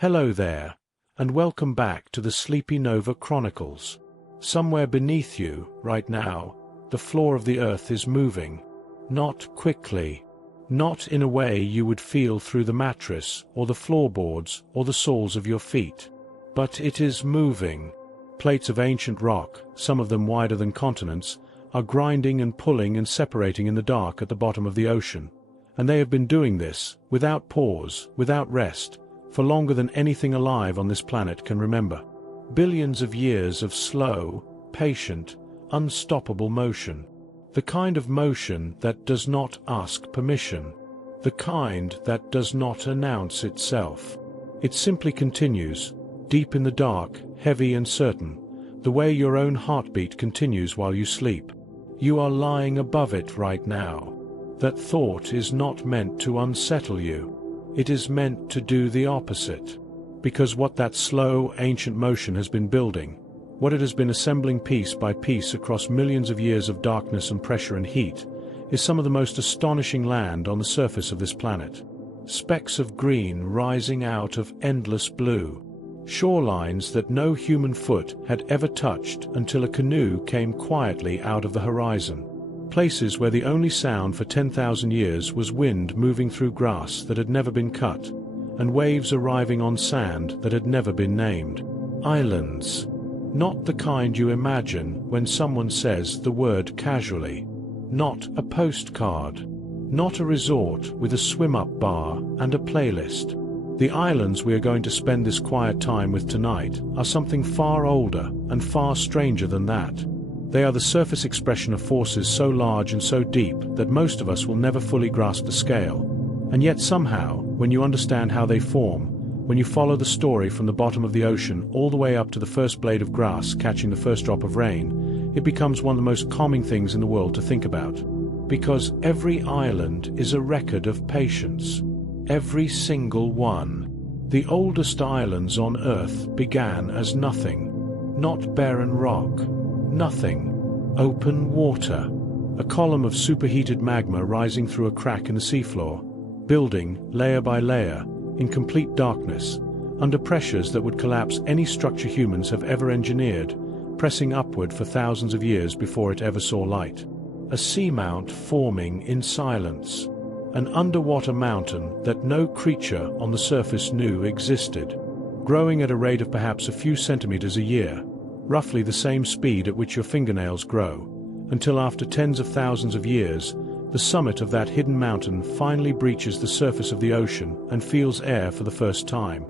Hello there, and welcome back to the Sleepy Nova Chronicles. Somewhere beneath you, right now, the floor of the earth is moving. Not quickly. Not in a way you would feel through the mattress, or the floorboards, or the soles of your feet. But it is moving. Plates of ancient rock, some of them wider than continents, are grinding and pulling and separating in the dark at the bottom of the ocean. And they have been doing this, without pause, without rest, for longer than anything alive on this planet can remember. Billions of years of slow, patient, unstoppable motion. The kind of motion that does not ask permission. The kind that does not announce itself. It simply continues, deep in the dark, heavy and certain, the way your own heartbeat continues while you sleep. You are lying above it right now. That thought is not meant to unsettle you. It is meant to do the opposite. Because what that slow, ancient motion has been building, what it has been assembling piece by piece across millions of years of darkness and pressure and heat, is some of the most astonishing land on the surface of this planet. Specks of green rising out of endless blue. Shorelines that no human foot had ever touched until a canoe came quietly out of the horizon. Places where the only sound for 10,000 years was wind moving through grass that had never been cut, and waves arriving on sand that had never been named. Islands. Not the kind you imagine when someone says the word casually. Not a postcard. Not a resort with a swim-up bar and a playlist. The islands we are going to spend this quiet time with tonight are something far older and far stranger than that. They are the surface expression of forces so large and so deep that most of us will never fully grasp the scale. And yet somehow, when you understand how they form, when you follow the story from the bottom of the ocean all the way up to the first blade of grass catching the first drop of rain, it becomes one of the most calming things in the world to think about. Because every island is a record of patience. Every single one. The oldest islands on Earth began as nothing. Not barren rock. Nothing. Open water. A column of superheated magma rising through a crack in the seafloor, building, layer by layer, in complete darkness, under pressures that would collapse any structure humans have ever engineered, pressing upward for thousands of years before it ever saw light. A seamount forming in silence. An underwater mountain that no creature on the surface knew existed, growing at a rate of perhaps a few centimeters a year, roughly the same speed at which your fingernails grow, until after tens of thousands of years, the summit of that hidden mountain finally breaches the surface of the ocean and feels air for the first time.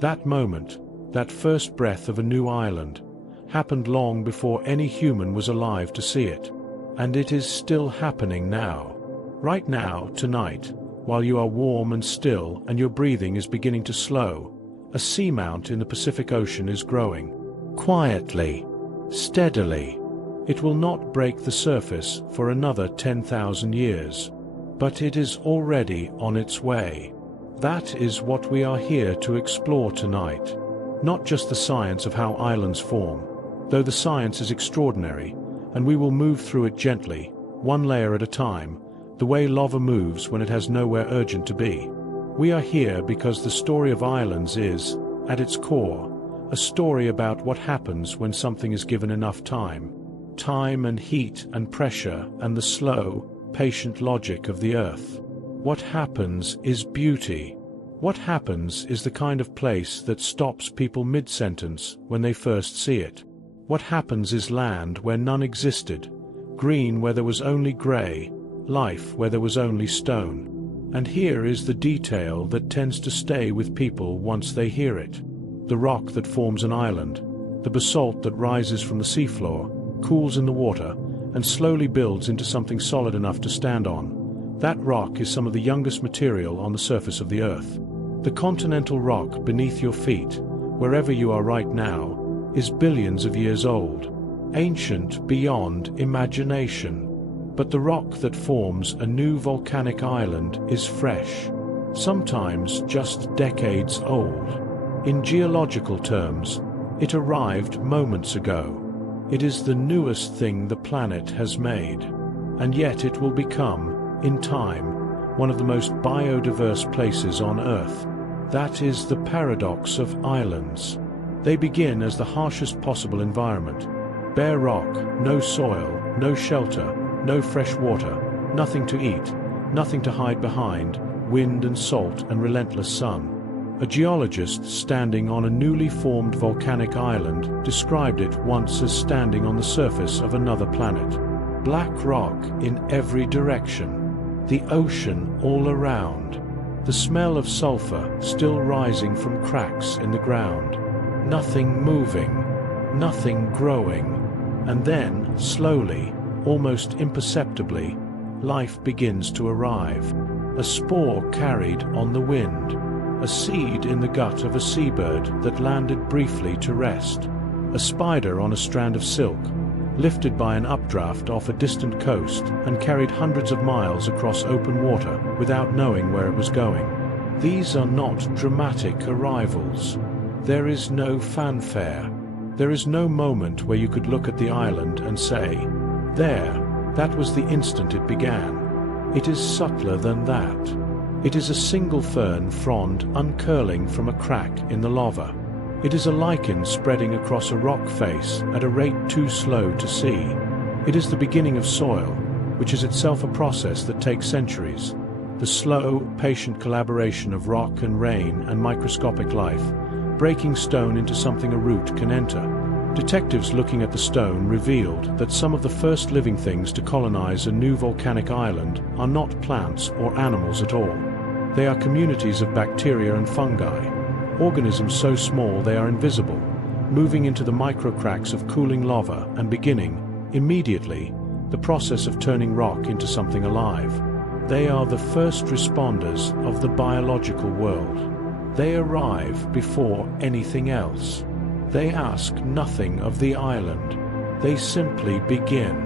That moment, that first breath of a new island, happened long before any human was alive to see it. And it is still happening now. Right now, tonight, while you are warm and still and your breathing is beginning to slow, a seamount in the Pacific Ocean is growing. Quietly, steadily. It will not break the surface for another 10,000 years. But it is already on its way. That is what we are here to explore tonight. Not just the science of how islands form, though the science is extraordinary, and we will move through it gently, one layer at a time, the way lava moves when it has nowhere urgent to be. We are here because the story of islands is, at its core, a story about what happens when something is given enough time. Time and heat and pressure and the slow, patient logic of the earth. What happens is beauty. What happens is the kind of place that stops people mid-sentence when they first see it. What happens is land where none existed, green where there was only grey, life where there was only stone. And here is the detail that tends to stay with people once they hear it. The rock that forms an island, the basalt that rises from the seafloor, cools in the water, and slowly builds into something solid enough to stand on. That rock is some of the youngest material on the surface of the earth. The continental rock beneath your feet, wherever you are right now, is billions of years old, ancient beyond imagination. But the rock that forms a new volcanic island is fresh, sometimes just decades old. In geological terms, it arrived moments ago. It is the newest thing the planet has made, and yet it will become, in time, one of the most biodiverse places on Earth. That is the paradox of islands. They begin as the harshest possible environment. Bare rock, no soil, no shelter, no fresh water, nothing to eat, nothing to hide behind, wind and salt and relentless sun. A geologist standing on a newly formed volcanic island described it once as standing on the surface of another planet. Black rock in every direction, the ocean all around, the smell of sulfur still rising from cracks in the ground. Nothing moving, nothing growing, and then, slowly, almost imperceptibly, life begins to arrive. A spore carried on the wind, a seed in the gut of a seabird that landed briefly to rest, a spider on a strand of silk, lifted by an updraft off a distant coast and carried hundreds of miles across open water without knowing where it was going. These are not dramatic arrivals. There is no fanfare. There is no moment where you could look at the island and say, "There, that was the instant it began." It is subtler than that. It is a single fern frond uncurling from a crack in the lava. It is a lichen spreading across a rock face at a rate too slow to see. It is the beginning of soil, which is itself a process that takes centuries. The slow, patient collaboration of rock and rain and microscopic life, breaking stone into something a root can enter. Detectives looking at the stone revealed that some of the first living things to colonize a new volcanic island are not plants or animals at all. They are communities of bacteria and fungi, organisms so small they are invisible, moving into the microcracks of cooling lava and beginning, immediately, the process of turning rock into something alive. They are the first responders of the biological world. They arrive before anything else. They ask nothing of the island. They simply begin.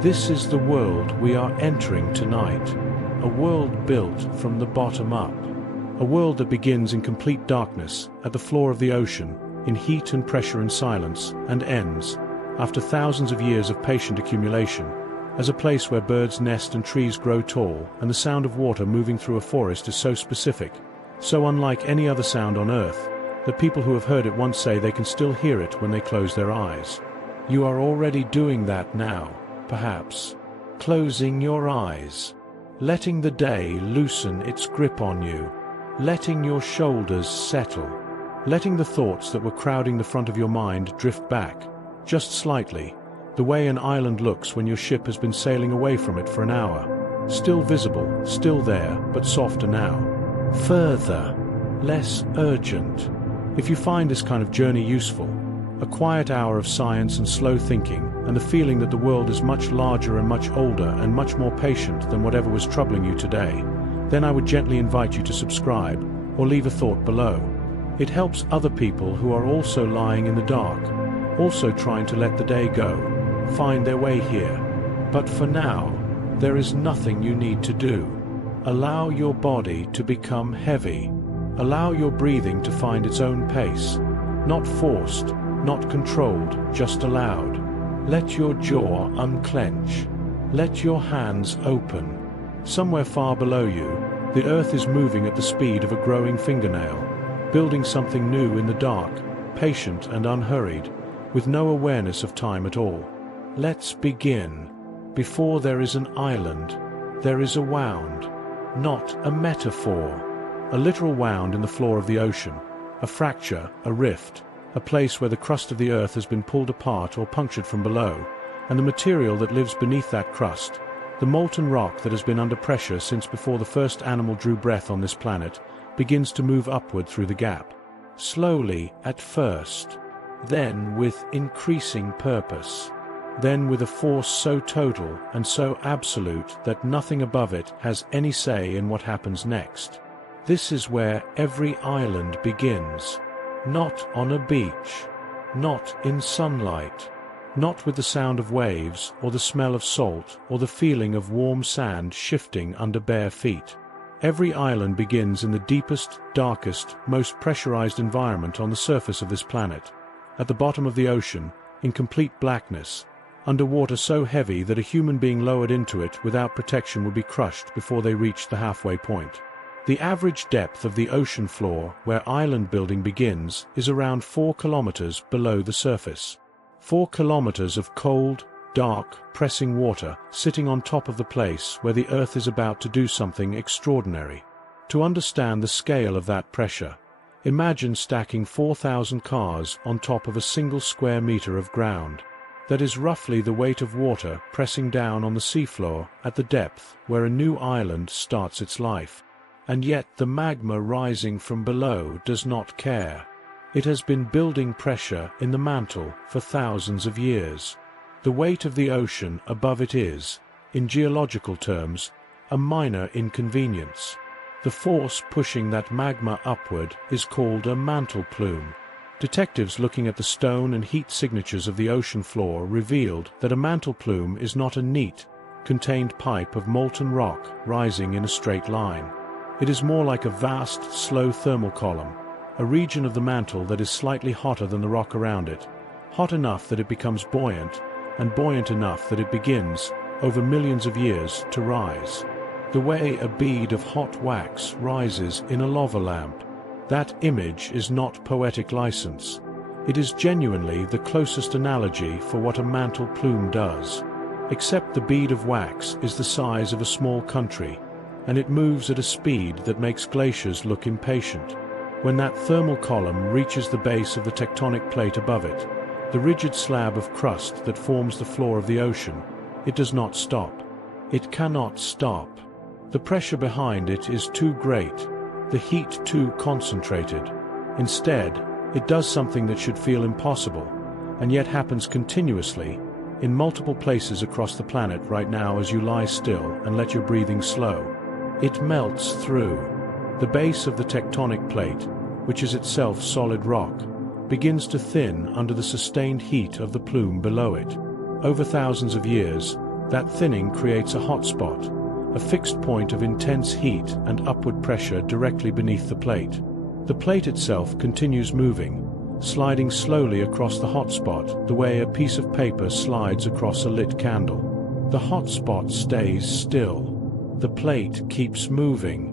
This is the world we are entering tonight. A world built from the bottom up. A world that begins in complete darkness at the floor of the ocean, in heat and pressure and silence, and ends, after thousands of years of patient accumulation, as a place where birds nest and trees grow tall, and the sound of water moving through a forest is so specific, so unlike any other sound on Earth, that people who have heard it once say they can still hear it when they close their eyes. You are already doing that now, perhaps. Closing your eyes. Letting the day loosen its grip on you. Letting your shoulders settle. Letting the thoughts that were crowding the front of your mind drift back, just slightly, the way an island looks when your ship has been sailing away from it for an hour. Still visible, still there, but softer now. Further. Less urgent. If you find this kind of journey useful, a quiet hour of science and slow thinking, and the feeling that the world is much larger and much older and much more patient than whatever was troubling you today, then I would gently invite you to subscribe, or leave a thought below. It helps other people who are also lying in the dark, also trying to let the day go, find their way here. But for now, there is nothing you need to do. Allow your body to become heavy. Allow your breathing to find its own pace. Not forced, not controlled, just allowed. Let your jaw unclench. Let your hands open. Somewhere far below you, the earth is moving at the speed of a growing fingernail, building something new in the dark, patient and unhurried, with no awareness of time at all. Let's begin. Before there is an island, there is a wound, not a metaphor. A literal wound in the floor of the ocean, a fracture, a rift, a place where the crust of the earth has been pulled apart or punctured from below, and the material that lives beneath that crust, the molten rock that has been under pressure since before the first animal drew breath on this planet, begins to move upward through the gap. Slowly at first, then with increasing purpose, then with a force so total and so absolute that nothing above it has any say in what happens next. This is where every island begins. Not on a beach, not in sunlight, not with the sound of waves or the smell of salt or the feeling of warm sand shifting under bare feet. Every island begins in the deepest, darkest, most pressurized environment on the surface of this planet, at the bottom of the ocean, in complete blackness, under water so heavy that a human being lowered into it without protection would be crushed before they reached the halfway point. The average depth of the ocean floor where island building begins is around 4 kilometers below the surface. 4 kilometers of cold, dark, pressing water sitting on top of the place where the Earth is about to do something extraordinary. To understand the scale of that pressure, imagine stacking 4,000 cars on top of a single square meter of ground. That is roughly the weight of water pressing down on the seafloor at the depth where a new island starts its life. And yet the magma rising from below does not care. It has been building pressure in the mantle for thousands of years. The weight of the ocean above it is, in geological terms, a minor inconvenience. The force pushing that magma upward is called a mantle plume. Detectives looking at the stone and heat signatures of the ocean floor revealed that a mantle plume is not a neat, contained pipe of molten rock rising in a straight line. It is more like a vast, slow thermal column, a region of the mantle that is slightly hotter than the rock around it, hot enough that it becomes buoyant, and buoyant enough that it begins, over millions of years, to rise. The way a bead of hot wax rises in a lava lamp. That image is not poetic license. It is genuinely the closest analogy for what a mantle plume does. Except the bead of wax is the size of a small country, and it moves at a speed that makes glaciers look impatient. When that thermal column reaches the base of the tectonic plate above it, the rigid slab of crust that forms the floor of the ocean, it does not stop. It cannot stop. The pressure behind it is too great, the heat too concentrated. Instead, it does something that should feel impossible, and yet happens continuously, in multiple places across the planet right now as you lie still and let your breathing slow. It melts through. The base of the tectonic plate, which is itself solid rock, begins to thin under the sustained heat of the plume below it. Over thousands of years, that thinning creates a hotspot, a fixed point of intense heat and upward pressure directly beneath the plate. The plate itself continues moving, sliding slowly across the hotspot the way a piece of paper slides across a lit candle. The hotspot stays still. The plate keeps moving,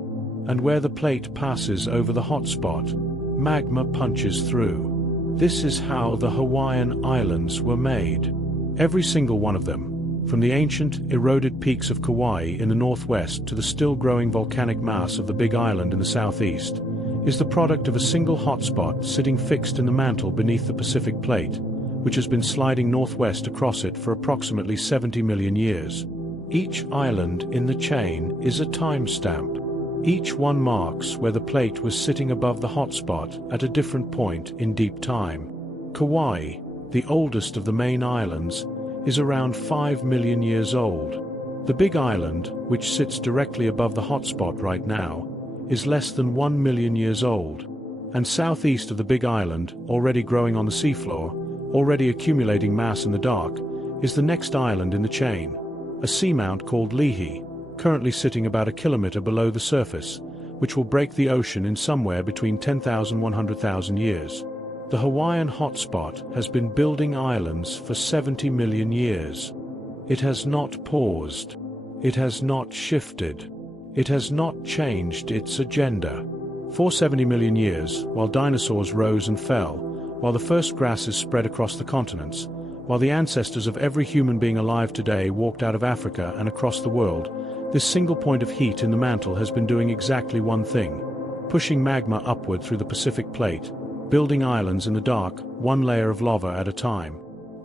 and where the plate passes over the hotspot, magma punches through. This is how the Hawaiian Islands were made. Every single one of them, from the ancient, eroded peaks of Kauai in the northwest to the still-growing volcanic mass of the Big Island in the southeast, is the product of a single hotspot sitting fixed in the mantle beneath the Pacific Plate, which has been sliding northwest across it for approximately 70 million years. Each island in the chain is a timestamp. Each one marks where the plate was sitting above the hotspot at a different point in deep time. Kauai, the oldest of the main islands, is around 5 million years old. The Big Island, which sits directly above the hotspot right now, is less than 1 million years old. And southeast of the Big Island, already growing on the seafloor, already accumulating mass in the dark, is the next island in the chain, a seamount called Lehi, currently sitting about a kilometer below the surface, which will break the ocean in somewhere between 10,000 and 100,000 years. The Hawaiian hotspot has been building islands for 70 million years. It has not paused. It has not shifted. It has not changed its agenda. For 70 million years, while dinosaurs rose and fell, while the first grasses spread across the continents, while the ancestors of every human being alive today walked out of Africa and across the world, this single point of heat in the mantle has been doing exactly one thing: pushing magma upward through the Pacific Plate, building islands in the dark, one layer of lava at a time.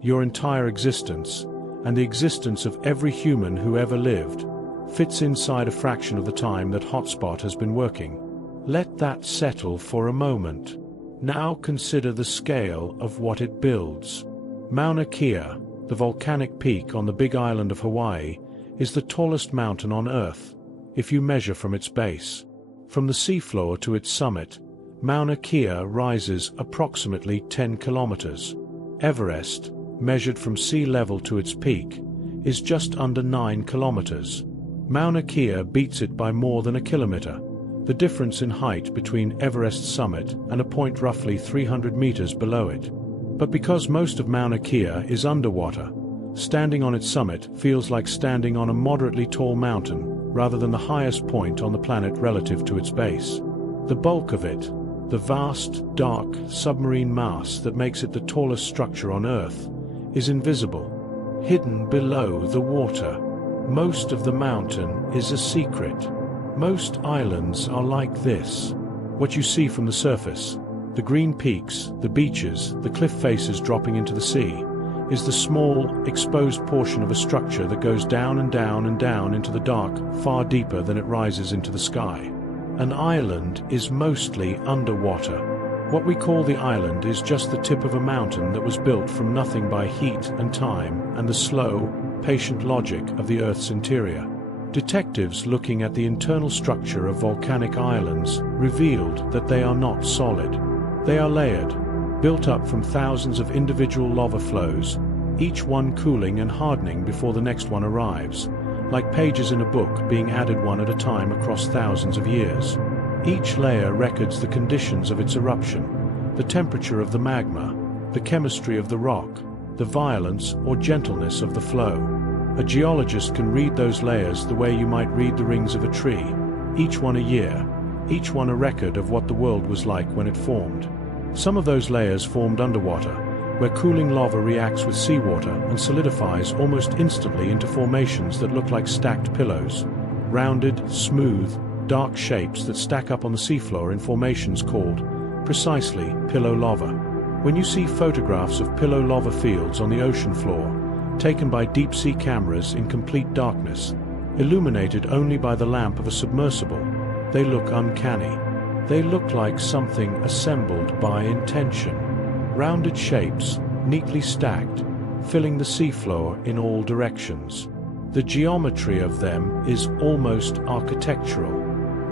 Your entire existence, and the existence of every human who ever lived, fits inside a fraction of the time that hotspot has been working. Let that settle for a moment. Now consider the scale of what it builds. Mauna Kea, the volcanic peak on the Big Island of Hawaii, is the tallest mountain on Earth, if you measure from its base. From the seafloor to its summit, Mauna Kea rises approximately 10 kilometers. Everest, measured from sea level to its peak, is just under 9 kilometers. Mauna Kea beats it by more than a kilometer, the difference in height between Everest's summit and a point roughly 300 meters below it. But because most of Mauna Kea is underwater, standing on its summit feels like standing on a moderately tall mountain rather than the highest point on the planet relative to its base. The bulk of it, the vast, dark, submarine mass that makes it the tallest structure on Earth, is invisible, hidden below the water. Most of the mountain is a secret. Most islands are like this. What you see from the surface, the green peaks, the beaches, the cliff faces dropping into the sea, is the small, exposed portion of a structure that goes down and down and down into the dark, far deeper than it rises into the sky. An island is mostly underwater. What we call the island is just the tip of a mountain that was built from nothing by heat and time and the slow, patient logic of the Earth's interior. Detectives looking at the internal structure of volcanic islands revealed that they are not solid. They are layered, built up from thousands of individual lava flows, each one cooling and hardening before the next one arrives, like pages in a book being added one at a time across thousands of years. Each layer records the conditions of its eruption, the temperature of the magma, the chemistry of the rock, the violence or gentleness of the flow. A geologist can read those layers the way you might read the rings of a tree, each one a year, each one a record of what the world was like when it formed. Some of those layers formed underwater, where cooling lava reacts with seawater and solidifies almost instantly into formations that look like stacked pillows. Rounded, smooth, dark shapes that stack up on the seafloor in formations called, precisely, pillow lava. When you see photographs of pillow lava fields on the ocean floor, taken by deep-sea cameras in complete darkness, illuminated only by the lamp of a submersible, they look uncanny. They look like something assembled by intention. Rounded shapes, neatly stacked, filling the seafloor in all directions. The geometry of them is almost architectural,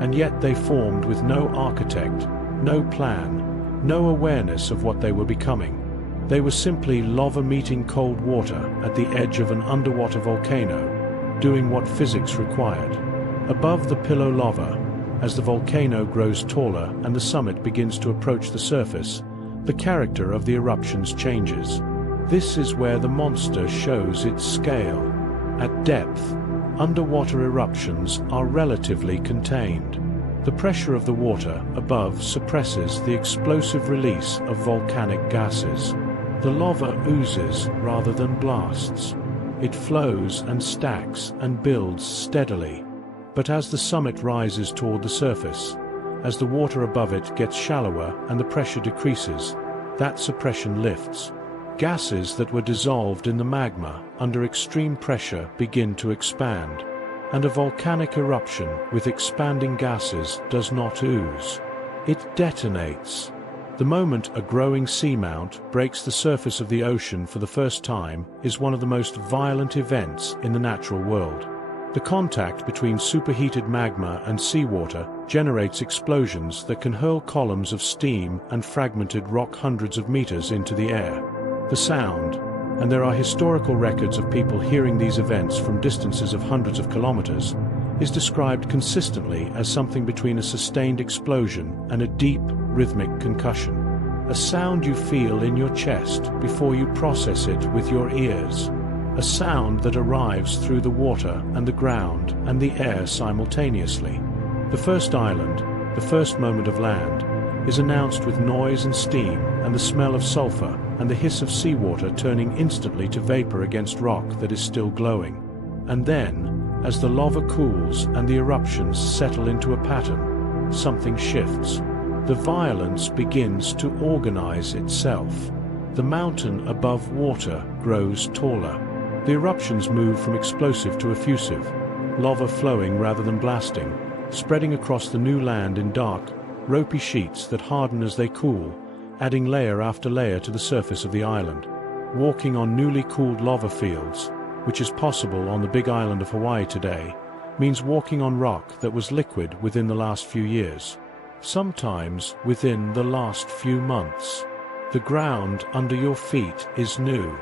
and yet they formed with no architect, no plan, no awareness of what they were becoming. They were simply lava meeting cold water at the edge of an underwater volcano, doing what physics required. Above the pillow lava, as the volcano grows taller and the summit begins to approach the surface, the character of the eruptions changes. This is where the monster shows its scale. At depth, underwater eruptions are relatively contained. The pressure of the water above suppresses the explosive release of volcanic gases. The lava oozes rather than blasts. It flows and stacks and builds steadily. But as the summit rises toward the surface, as the water above it gets shallower and the pressure decreases, that suppression lifts. Gases that were dissolved in the magma under extreme pressure begin to expand, and a volcanic eruption with expanding gases does not ooze. It detonates. The moment a growing seamount breaks the surface of the ocean for the first time is one of the most violent events in the natural world. The contact between superheated magma and seawater generates explosions that can hurl columns of steam and fragmented rock hundreds of meters into the air. The sound, and there are historical records of people hearing these events from distances of hundreds of kilometers, is described consistently as something between a sustained explosion and a deep, rhythmic concussion. A sound you feel in your chest before you process it with your ears. A sound that arrives through the water and the ground and the air simultaneously. The first island, the first moment of land, is announced with noise and steam and the smell of sulfur and the hiss of seawater turning instantly to vapor against rock that is still glowing. And then, as the lava cools and the eruptions settle into a pattern, something shifts. The violence begins to organize itself. The mountain above water grows taller. The eruptions move from explosive to effusive, lava flowing rather than blasting, spreading across the new land in dark, ropey sheets that harden as they cool, adding layer after layer to the surface of the island. Walking on newly cooled lava fields, which is possible on the big island of Hawaii today, means walking on rock that was liquid within the last few years, sometimes within the last few months. The ground under your feet is new.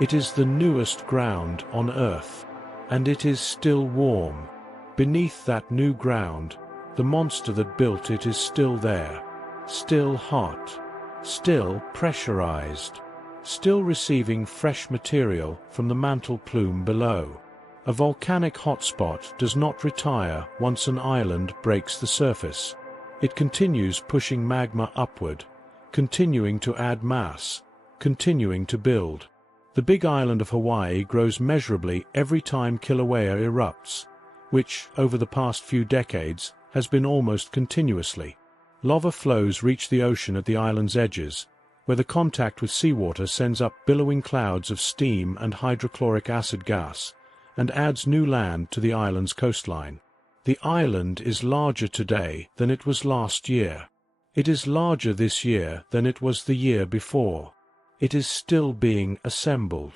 It is the newest ground on Earth, and it is still warm. Beneath that new ground, the monster that built it is still there, still hot, still pressurized, still receiving fresh material from the mantle plume below. A volcanic hotspot does not retire once an island breaks the surface. It continues pushing magma upward, continuing to add mass, continuing to build. The big island of Hawaii grows measurably every time Kilauea erupts, which, over the past few decades, has been almost continuously. Lava flows reach the ocean at the island's edges, where the contact with seawater sends up billowing clouds of steam and hydrochloric acid gas, and adds new land to the island's coastline. The island is larger today than it was last year. It is larger this year than it was the year before. It is still being assembled.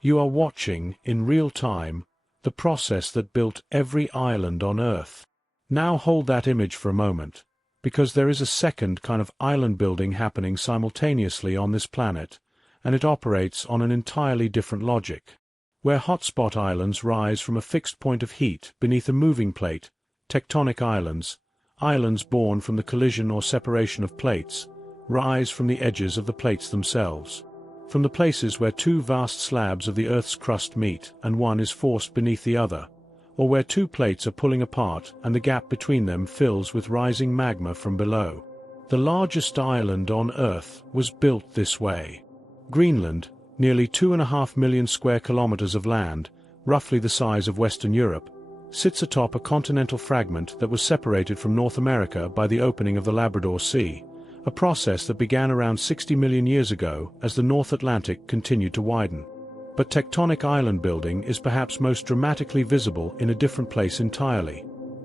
You are watching, in real time, the process that built every island on Earth. Now hold that image for a moment, because there is a second kind of island building happening simultaneously on this planet, and it operates on an entirely different logic. Where hotspot islands rise from a fixed point of heat beneath a moving plate, tectonic islands, islands born from the collision or separation of plates, rise from the edges of the plates themselves. From the places where two vast slabs of the Earth's crust meet and one is forced beneath the other, or where two plates are pulling apart and the gap between them fills with rising magma from below. The largest island on Earth was built this way. Greenland, nearly 2.5 million square kilometers of land, roughly the size of Western Europe, sits atop a continental fragment that was separated from North America by the opening of the Labrador Sea, a process that began around 60 million years ago as the North Atlantic continued to widen. But tectonic island building is perhaps most dramatically visible in a different place entirely.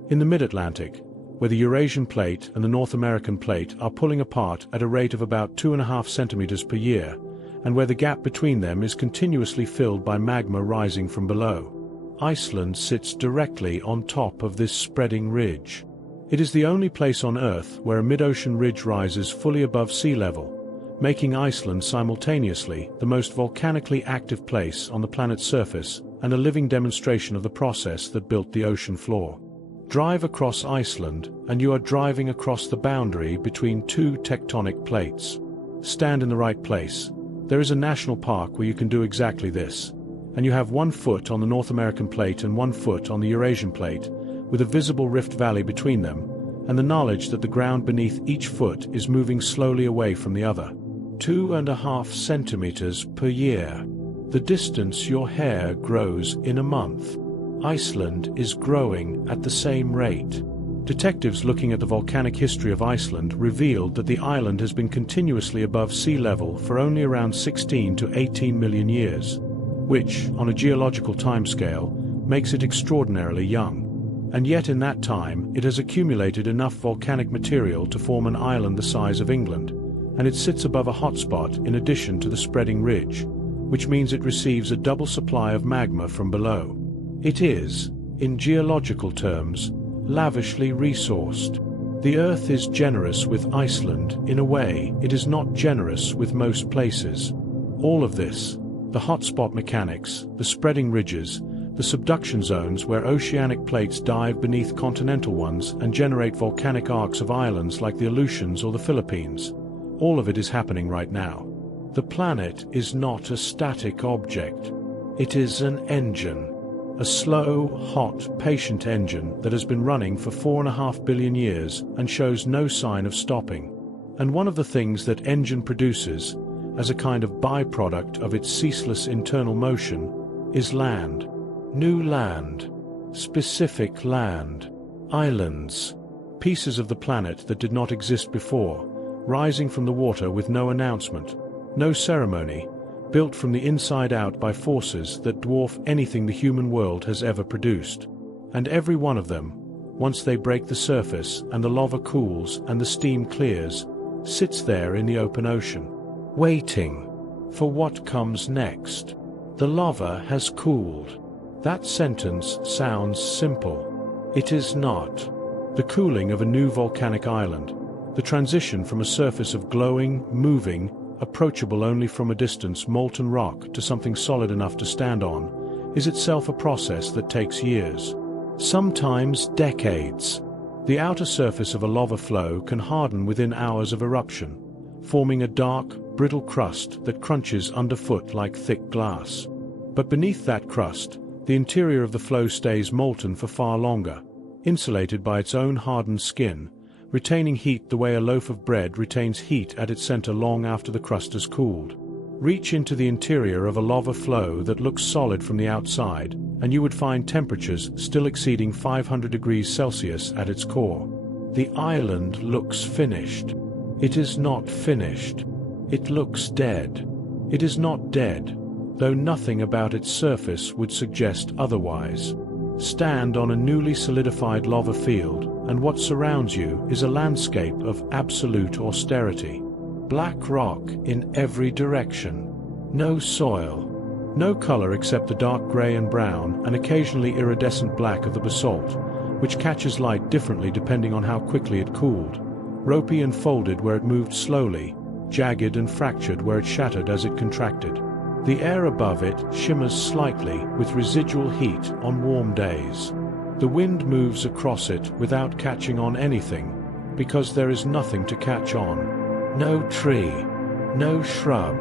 In the mid-Atlantic, where the Eurasian plate and the North American plate are pulling apart at a rate of about 2.5 centimeters per year, and where the gap between them is continuously filled by magma rising from below. Iceland sits directly on top of this spreading ridge. It is the only place on Earth where a mid-ocean ridge rises fully above sea level, making Iceland simultaneously the most volcanically active place on the planet's surface and a living demonstration of the process that built the ocean floor. Drive across Iceland and you are driving across the boundary between two tectonic plates. Stand in the right place. There is a national park where you can do exactly this, and you have 1 foot on the North American plate and 1 foot on the Eurasian plate, with a visible rift valley between them, and the knowledge that the ground beneath each foot is moving slowly away from the other. 2.5 centimeters per year. The distance your hair grows in a month. Iceland is growing at the same rate. Detectives looking at the volcanic history of Iceland revealed that the island has been continuously above sea level for only around 16 to 18 million years, which, on a geological timescale, makes it extraordinarily young. And yet in that time it has accumulated enough volcanic material to form an island the size of England, and it sits above a hotspot in addition to the spreading ridge, which means it receives a double supply of magma from below. It is, in geological terms, lavishly resourced. The Earth is generous with Iceland in a way it is not generous with most places. All of this, the hotspot mechanics, the spreading ridges, the subduction zones where oceanic plates dive beneath continental ones and generate volcanic arcs of islands like the Aleutians or the Philippines, all of it is happening right now. The planet is not a static object. It is an engine. A slow, hot, patient engine that has been running for 4.5 billion years and shows no sign of stopping. And one of the things that engine produces, as a kind of byproduct of its ceaseless internal motion, is land. New land. Specific land. Islands. Pieces of the planet that did not exist before, rising from the water with no announcement, no ceremony, built from the inside out by forces that dwarf anything the human world has ever produced. And every one of them, once they break the surface and the lava cools and the steam clears, sits there in the open ocean, waiting for what comes next. The lava has cooled. That sentence sounds simple. It is not. The cooling of a new volcanic island, the transition from a surface of glowing, moving, approachable only from a distance molten rock to something solid enough to stand on, is itself a process that takes years, sometimes decades. The outer surface of a lava flow can harden within hours of eruption, forming a dark, brittle crust that crunches underfoot like thick glass. But beneath that crust, The interior of the flow stays molten for far longer, insulated by its own hardened skin, retaining heat the way a loaf of bread retains heat at its center long after the crust has cooled. Reach into the interior of a lava flow that looks solid from the outside, and you would find temperatures still exceeding 500 degrees Celsius at its core. The island looks finished. It is not finished. It looks dead. It is not dead, though nothing about its surface would suggest otherwise. Stand on a newly solidified lava field, and what surrounds you is a landscape of absolute austerity. Black rock in every direction. No soil. No color except the dark gray and brown and occasionally iridescent black of the basalt, which catches light differently depending on how quickly it cooled. Ropey and folded where it moved slowly, jagged and fractured where it shattered as it contracted. The air above it shimmers slightly with residual heat on warm days. The wind moves across it without catching on anything, because there is nothing to catch on. No tree, no shrub,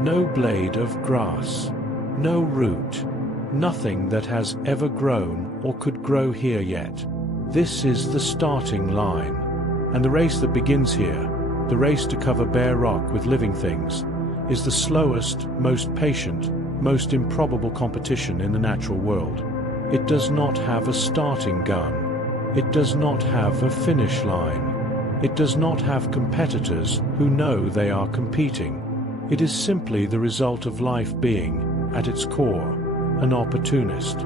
no blade of grass, no root, nothing that has ever grown or could grow here yet. This is the starting line, and the race that begins here, the race to cover bare rock with living things, is the slowest, most patient, most improbable competition in the natural world. It does not have a starting gun. It does not have a finish line. It does not have competitors who know they are competing. It is simply the result of life being, at its core, an opportunist.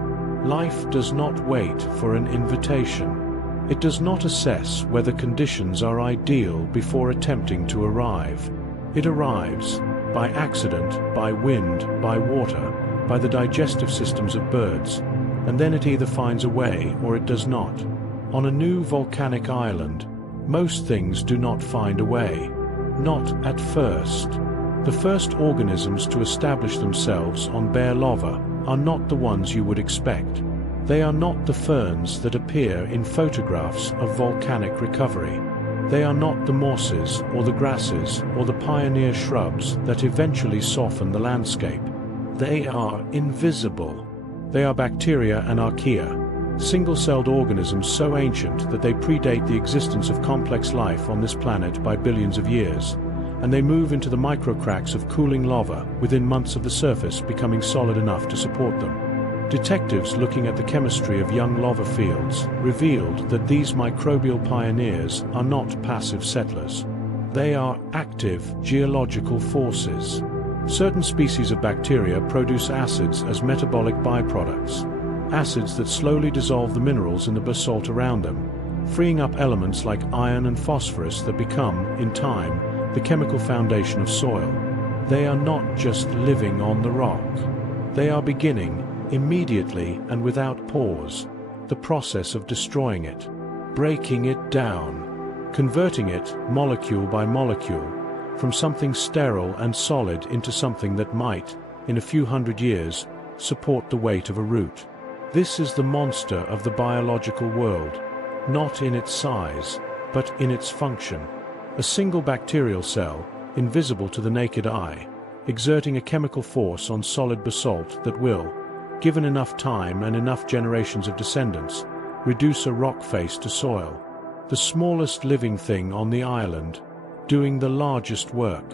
Life does not wait for an invitation. It does not assess whether conditions are ideal before attempting to arrive. It arrives, by accident, by wind, by water, by the digestive systems of birds, and then it either finds a way or it does not. On a new volcanic island, most things do not find a way. Not at first. The first organisms to establish themselves on bare lava are not the ones you would expect. They are not the ferns that appear in photographs of volcanic recovery. They are not the mosses or the grasses or the pioneer shrubs that eventually soften the landscape. They are invisible. They are bacteria and archaea, single-celled organisms so ancient that they predate the existence of complex life on this planet by billions of years, and they move into the microcracks of cooling lava within months of the surface becoming solid enough to support them. Detectives looking at the chemistry of young lava fields revealed that these microbial pioneers are not passive settlers. They are active geological forces. Certain species of bacteria produce acids as metabolic byproducts, acids that slowly dissolve the minerals in the basalt around them, freeing up elements like iron and phosphorus that become, in time, the chemical foundation of soil. They are not just living on the rock. They are beginning, immediately and without pause, the process of destroying it, breaking it down, converting it, molecule by molecule, from something sterile and solid into something that might, in a few hundred years, support the weight of a root. This is the monster of the biological world, not in its size, but in its function. A single bacterial cell, invisible to the naked eye, exerting a chemical force on solid basalt that will, given enough time and enough generations of descendants, reduce a rock face to soil. The smallest living thing on the island, doing the largest work.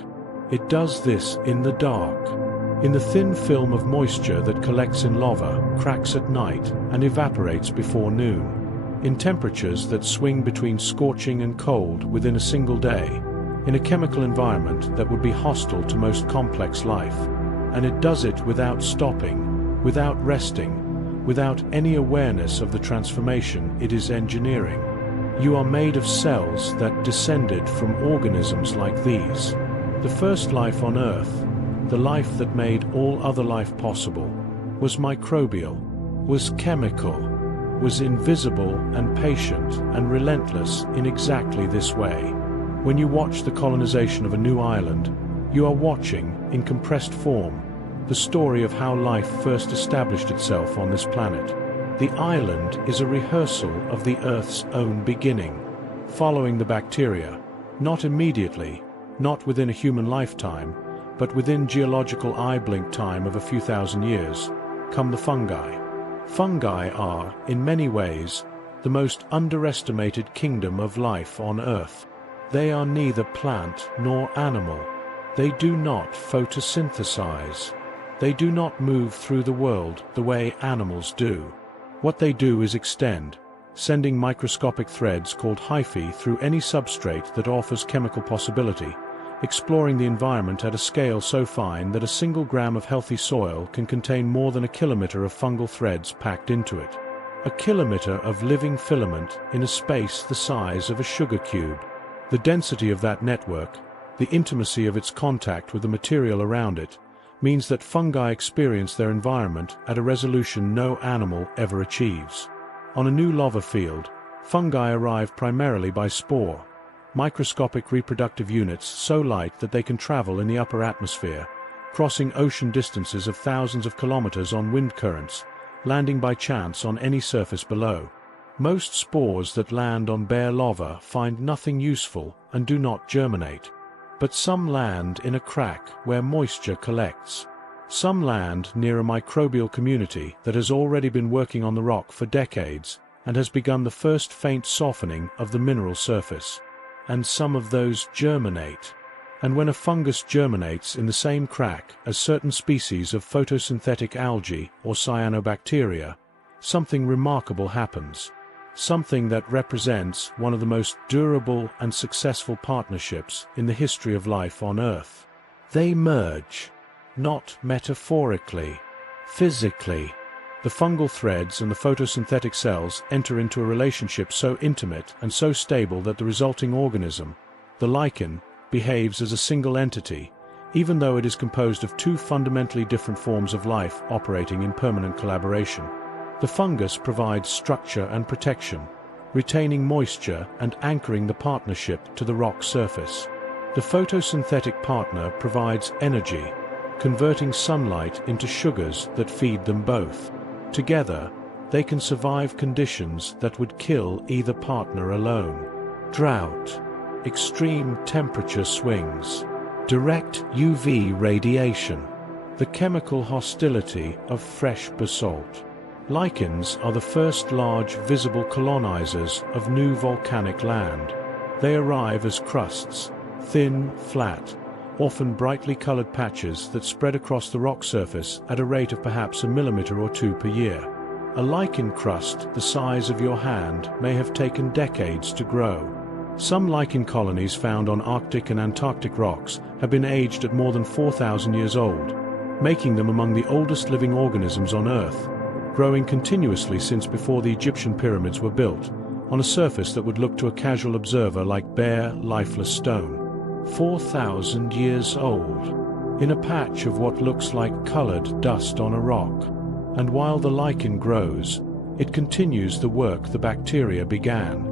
It does this in the dark, in the thin film of moisture that collects in lava, cracks at night, and evaporates before noon, in temperatures that swing between scorching and cold within a single day, in a chemical environment that would be hostile to most complex life, and it does it without stopping, without resting, without any awareness of the transformation it is engineering. You are made of cells that descended from organisms like these. The first life on Earth, the life that made all other life possible, was microbial, was chemical, was invisible and patient and relentless in exactly this way. When you watch the colonization of a new island, you are watching, in compressed form, the story of how life first established itself on this planet. The island is a rehearsal of the Earth's own beginning, following the bacteria, not immediately, not within a human lifetime, but within geological eye blink time of a few thousand years, come the fungi. Fungi are, in many ways, the most underestimated kingdom of life on Earth. They are neither plant nor animal. They do not photosynthesize. They do not move through the world the way animals do. What they do is extend, sending microscopic threads called hyphae through any substrate that offers chemical possibility, exploring the environment at a scale so fine that a single gram of healthy soil can contain more than a kilometer of fungal threads packed into it. A kilometer of living filament in a space the size of a sugar cube. The density of that network, the intimacy of its contact with the material around it, means that fungi experience their environment at a resolution no animal ever achieves. On a new lava field, fungi arrive primarily by spore, microscopic reproductive units so light that they can travel in the upper atmosphere, crossing ocean distances of thousands of kilometers on wind currents, landing by chance on any surface below. Most spores that land on bare lava find nothing useful and do not germinate. But some land in a crack where moisture collects. Some land near a microbial community that has already been working on the rock for decades and has begun the first faint softening of the mineral surface. And some of those germinate. And when a fungus germinates in the same crack as certain species of photosynthetic algae or cyanobacteria, something remarkable happens. Something that represents one of the most durable and successful partnerships in the history of life on Earth. They merge, not metaphorically, physically. The fungal threads and the photosynthetic cells enter into a relationship so intimate and so stable that the resulting organism, the lichen, behaves as a single entity, even though it is composed of two fundamentally different forms of life operating in permanent collaboration. The fungus provides structure and protection, retaining moisture and anchoring the partnership to the rock surface. The photosynthetic partner provides energy, converting sunlight into sugars that feed them both. Together, they can survive conditions that would kill either partner alone. Drought, extreme temperature swings, direct UV radiation, the chemical hostility of fresh basalt. Lichens are the first large visible colonizers of new volcanic land. They arrive as crusts, thin, flat, often brightly colored patches that spread across the rock surface at a rate of perhaps a millimeter or two per year. A lichen crust the size of your hand may have taken decades to grow. Some lichen colonies found on Arctic and Antarctic rocks have been aged at more than 4,000 years old, making them among the oldest living organisms on Earth, growing continuously since before the Egyptian pyramids were built, on a surface that would look to a casual observer like bare, lifeless stone. 4,000 years old, in a patch of what looks like colored dust on a rock. And while the lichen grows, it continues the work the bacteria began.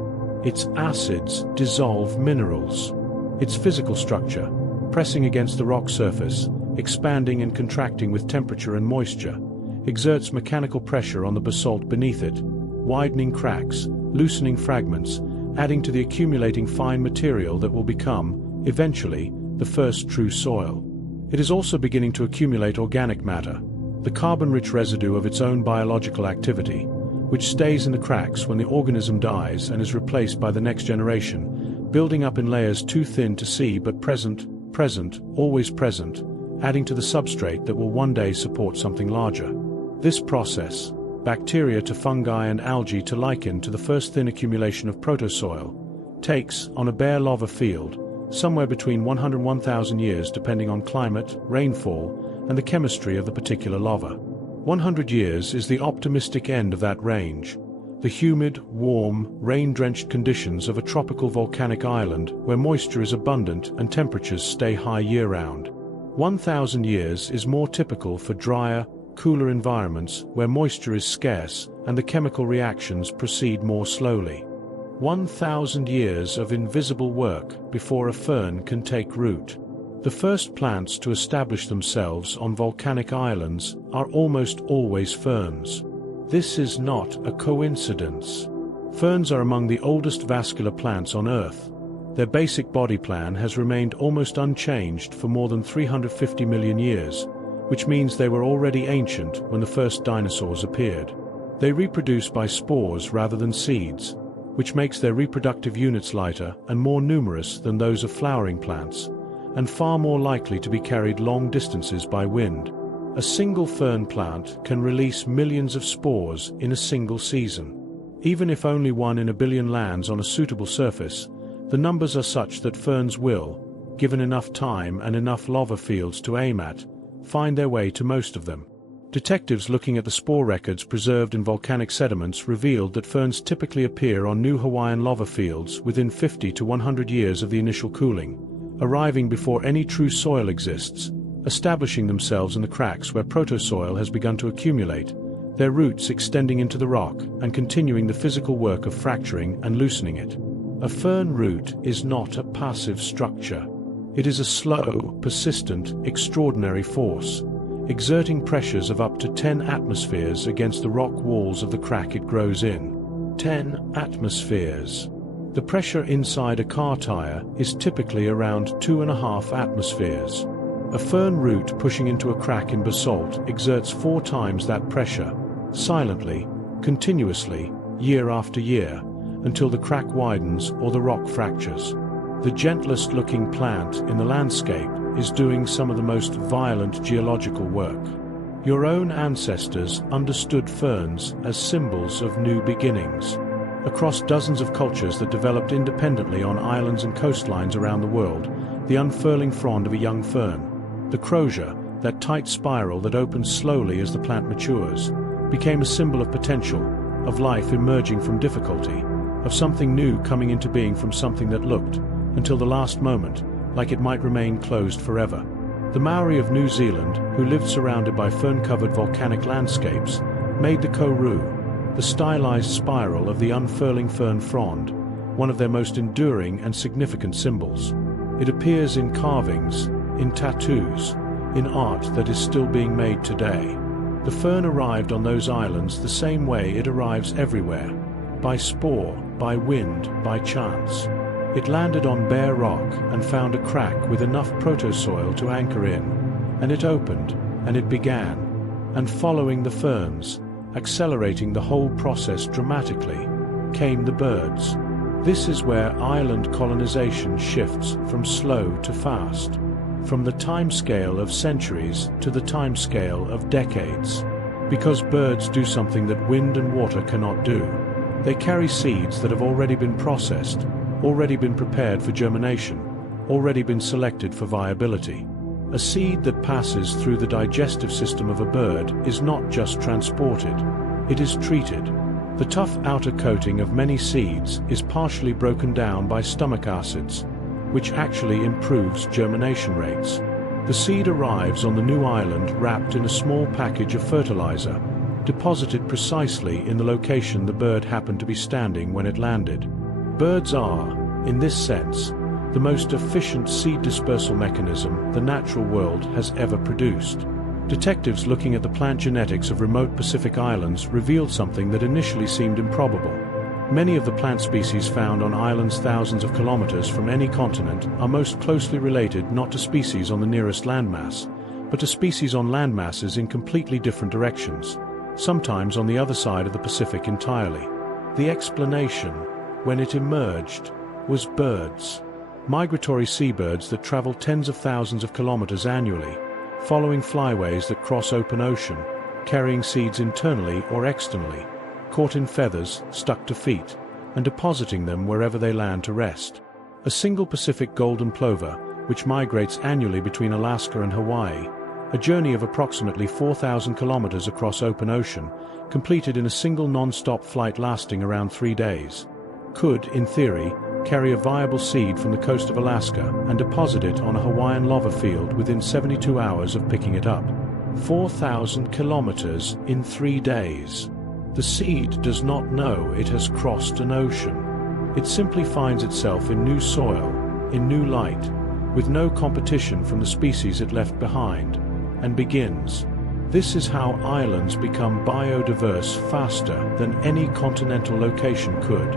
Its acids dissolve minerals. Its physical structure, pressing against the rock surface, expanding and contracting with temperature and moisture, exerts mechanical pressure on the basalt beneath it, widening cracks, loosening fragments, adding to the accumulating fine material that will become, eventually, the first true soil. It is also beginning to accumulate organic matter, the carbon-rich residue of its own biological activity, which stays in the cracks when the organism dies and is replaced by the next generation, building up in layers too thin to see but present, always present, adding to the substrate that will one day support something larger. This process, bacteria to fungi and algae to lichen to the first thin accumulation of protosoil, takes, on a bare lava field, somewhere between 100 and 1,000 years depending on climate, rainfall, and the chemistry of the particular lava. 100 years is the optimistic end of that range, the humid, warm, rain-drenched conditions of a tropical volcanic island where moisture is abundant and temperatures stay high year-round. 1,000 years is more typical for drier, cooler environments where moisture is scarce and the chemical reactions proceed more slowly. 1,000 years of invisible work before a fern can take root. The first plants to establish themselves on volcanic islands are almost always ferns. This is not a coincidence. Ferns are among the oldest vascular plants on Earth. Their basic body plan has remained almost unchanged for more than 350 million years, which means they were already ancient when the first dinosaurs appeared. They reproduce by spores rather than seeds, which makes their reproductive units lighter and more numerous than those of flowering plants, and far more likely to be carried long distances by wind. A single fern plant can release millions of spores in a single season. Even if only one in a billion lands on a suitable surface, the numbers are such that ferns will, given enough time and enough lava fields to aim at, find their way to most of them. Detectives looking at the spore records preserved in volcanic sediments revealed that ferns typically appear on new Hawaiian lava fields within 50 to 100 years of the initial cooling, arriving before any true soil exists, establishing themselves in the cracks where protosoil has begun to accumulate, their roots extending into the rock and continuing the physical work of fracturing and loosening it. A fern root is not a passive structure. It is a slow, persistent, extraordinary force, exerting pressures of up to 10 atmospheres against the rock walls of the crack it grows in. 10 atmospheres. The pressure inside a car tire is typically around 2.5 atmospheres. A fern root pushing into a crack in basalt exerts 4 times that pressure, silently, continuously, year after year, until the crack widens or the rock fractures. The gentlest-looking plant in the landscape is doing some of the most violent geological work. Your own ancestors understood ferns as symbols of new beginnings. Across dozens of cultures that developed independently on islands and coastlines around the world, the unfurling frond of a young fern, the crosier, that tight spiral that opens slowly as the plant matures, became a symbol of potential, of life emerging from difficulty, of something new coming into being from something that looked, until the last moment, like it might remain closed forever. The Maori of New Zealand, who lived surrounded by fern-covered volcanic landscapes, made the koru, the stylized spiral of the unfurling fern frond, one of their most enduring and significant symbols. It appears in carvings, in tattoos, in art that is still being made today. The fern arrived on those islands the same way it arrives everywhere, by spore, by wind, by chance. It landed on bare rock and found a crack with enough protosoil to anchor in, and it opened, and it began, and following the ferns, accelerating the whole process dramatically, came the birds. This is where island colonization shifts from slow to fast, from the timescale of centuries to the timescale of decades. Because birds do something that wind and water cannot do. They carry seeds that have already been processed, already been prepared for germination, already been selected for viability. A seed that passes through the digestive system of a bird is not just transported, it is treated. The tough outer coating of many seeds is partially broken down by stomach acids, which actually improves germination rates. The seed arrives on the new island wrapped in a small package of fertilizer, deposited precisely in the location the bird happened to be standing when it landed. Birds are, in this sense, the most efficient seed dispersal mechanism the natural world has ever produced. Detectives looking at the plant genetics of remote Pacific islands revealed something that initially seemed improbable. Many of the plant species found on islands thousands of kilometers from any continent are most closely related not to species on the nearest landmass, but to species on landmasses in completely different directions, sometimes on the other side of the Pacific entirely. The explanation, when it emerged, was birds. Migratory seabirds that travel tens of thousands of kilometers annually, following flyways that cross open ocean, carrying seeds internally or externally, caught in feathers, stuck to feet, and depositing them wherever they land to rest. A single Pacific golden plover, which migrates annually between Alaska and Hawaii, a journey of approximately 4,000 kilometers across open ocean, completed in a single non-stop flight lasting around 3 days, could, in theory, carry a viable seed from the coast of Alaska and deposit it on a Hawaiian lava field within 72 hours of picking it up. 4,000 kilometers in 3 days. The seed does not know it has crossed an ocean. It simply finds itself in new soil, in new light, with no competition from the species it left behind, and begins. This is how islands become biodiverse faster than any continental location could.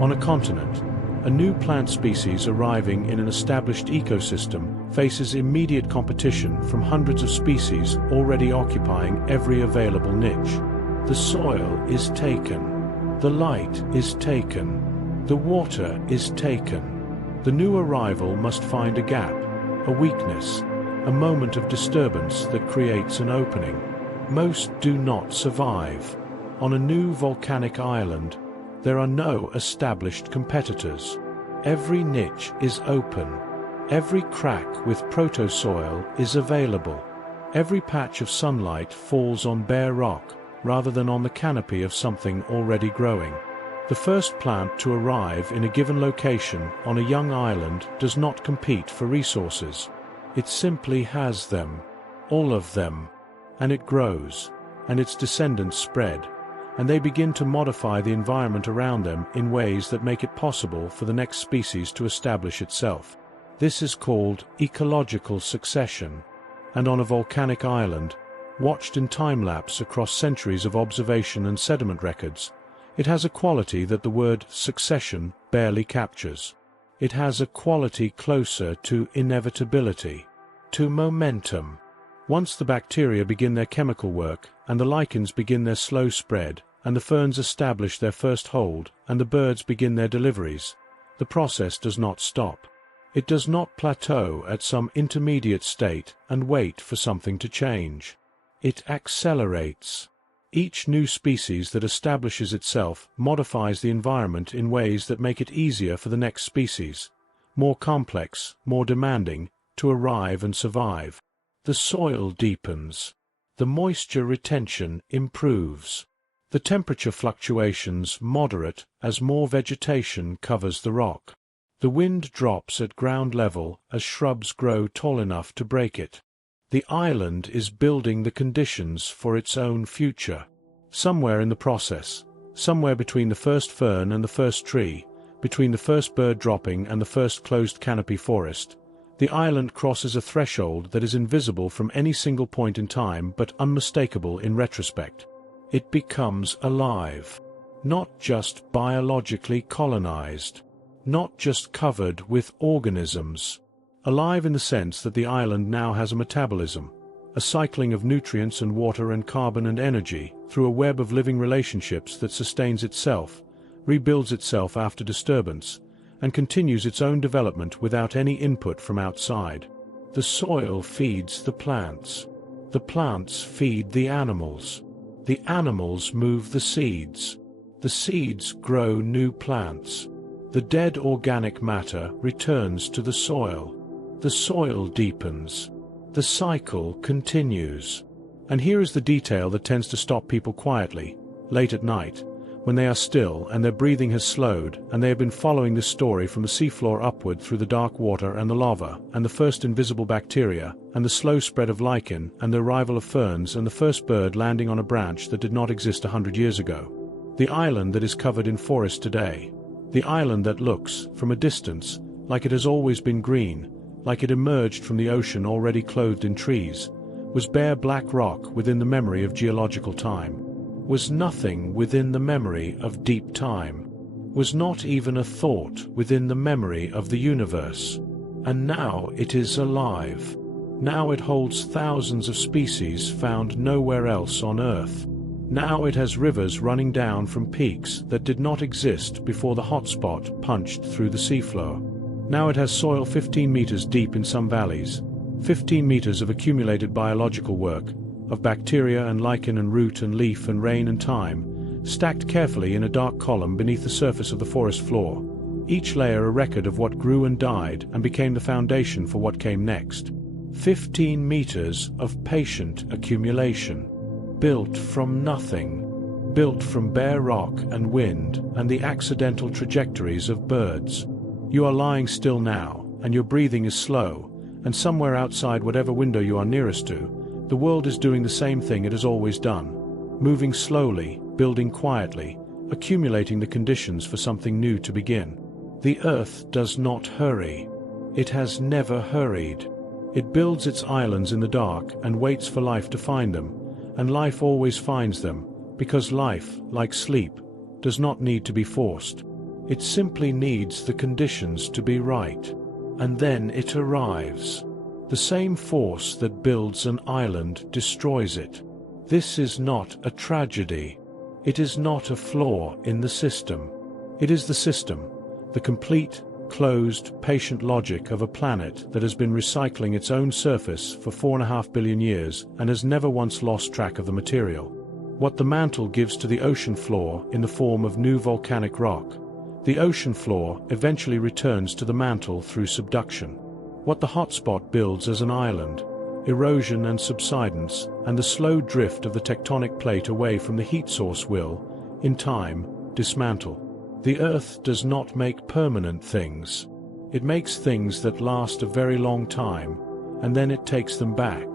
On a continent, a new plant species arriving in an established ecosystem faces immediate competition from hundreds of species already occupying every available niche. The soil is taken. The light is taken. The water is taken. The new arrival must find a gap, a weakness, a moment of disturbance that creates an opening. Most do not survive. On a new volcanic island, there are no established competitors. Every niche is open. Every crack with proto-soil is available. Every patch of sunlight falls on bare rock rather than on the canopy of something already growing. The first plant to arrive in a given location on a young island does not compete for resources. It simply has them, all of them, and it grows, and its descendants spread, and they begin to modify the environment around them in ways that make it possible for the next species to establish itself. This is called ecological succession, and on a volcanic island, watched in time-lapse across centuries of observation and sediment records, it has a quality that the word succession barely captures. It has a quality closer to inevitability, to momentum. Once the bacteria begin their chemical work, and the lichens begin their slow spread, and the ferns establish their first hold, and the birds begin their deliveries, the process does not stop. It does not plateau at some intermediate state and wait for something to change. It accelerates. Each new species that establishes itself modifies the environment in ways that make it easier for the next species, more complex, more demanding, to arrive and survive. The soil deepens. The moisture retention improves. The temperature fluctuations moderate as more vegetation covers the rock. The wind drops at ground level as shrubs grow tall enough to break it. The island is building the conditions for its own future. Somewhere in the process, somewhere between the first fern and the first tree, between the first bird dropping and the first closed canopy forest, the island crosses a threshold that is invisible from any single point in time but unmistakable in retrospect. It becomes alive, not just biologically colonized, not just covered with organisms. Alive in the sense that the island now has a metabolism, a cycling of nutrients and water and carbon and energy through a web of living relationships that sustains itself, rebuilds itself after disturbance, and continues its own development without any input from outside. The soil feeds the plants. The plants feed the animals. The animals move the seeds. The seeds grow new plants. The dead organic matter returns to the soil. The soil deepens. The cycle continues. And here is the detail that tends to stop people quietly, late at night, when they are still and their breathing has slowed, and they have been following this story from the seafloor upward through the dark water and the lava, and the first invisible bacteria, and the slow spread of lichen, and the arrival of ferns, and the first bird landing on a branch that did not exist 100 years ago. The island that is covered in forest today. The island that looks, from a distance, like it has always been green, like it emerged from the ocean already clothed in trees, was bare black rock within the memory of geological time, was nothing within the memory of deep time, was not even a thought within the memory of the universe. And now it is alive. Now it holds thousands of species found nowhere else on Earth. Now it has rivers running down from peaks that did not exist before the hotspot punched through the seafloor. Now it has soil 15 meters deep in some valleys, 15 meters of accumulated biological work, of bacteria and lichen and root and leaf and rain and time, stacked carefully in a dark column beneath the surface of the forest floor, each layer a record of what grew and died and became the foundation for what came next. 15 meters of patient accumulation, built from nothing, built from bare rock and wind and the accidental trajectories of birds. You are lying still now, and your breathing is slow, and somewhere outside whatever window you are nearest to, the world is doing the same thing it has always done, moving slowly, building quietly, accumulating the conditions for something new to begin. The earth does not hurry. It has never hurried. It builds its islands in the dark and waits for life to find them, and life always finds them, because life, like sleep, does not need to be forced. It simply needs the conditions to be right. And then it arrives. The same force that builds an island destroys it. This is not a tragedy. It is not a flaw in the system. It is the system, the complete, closed, patient logic of a planet that has been recycling its own surface for 4.5 billion years and has never once lost track of the material. What the mantle gives to the ocean floor in the form of new volcanic rock, the ocean floor eventually returns to the mantle through subduction. What the hotspot builds as an island, erosion and subsidence, and the slow drift of the tectonic plate away from the heat source will, in time, dismantle. The Earth does not make permanent things. It makes things that last a very long time, and then it takes them back.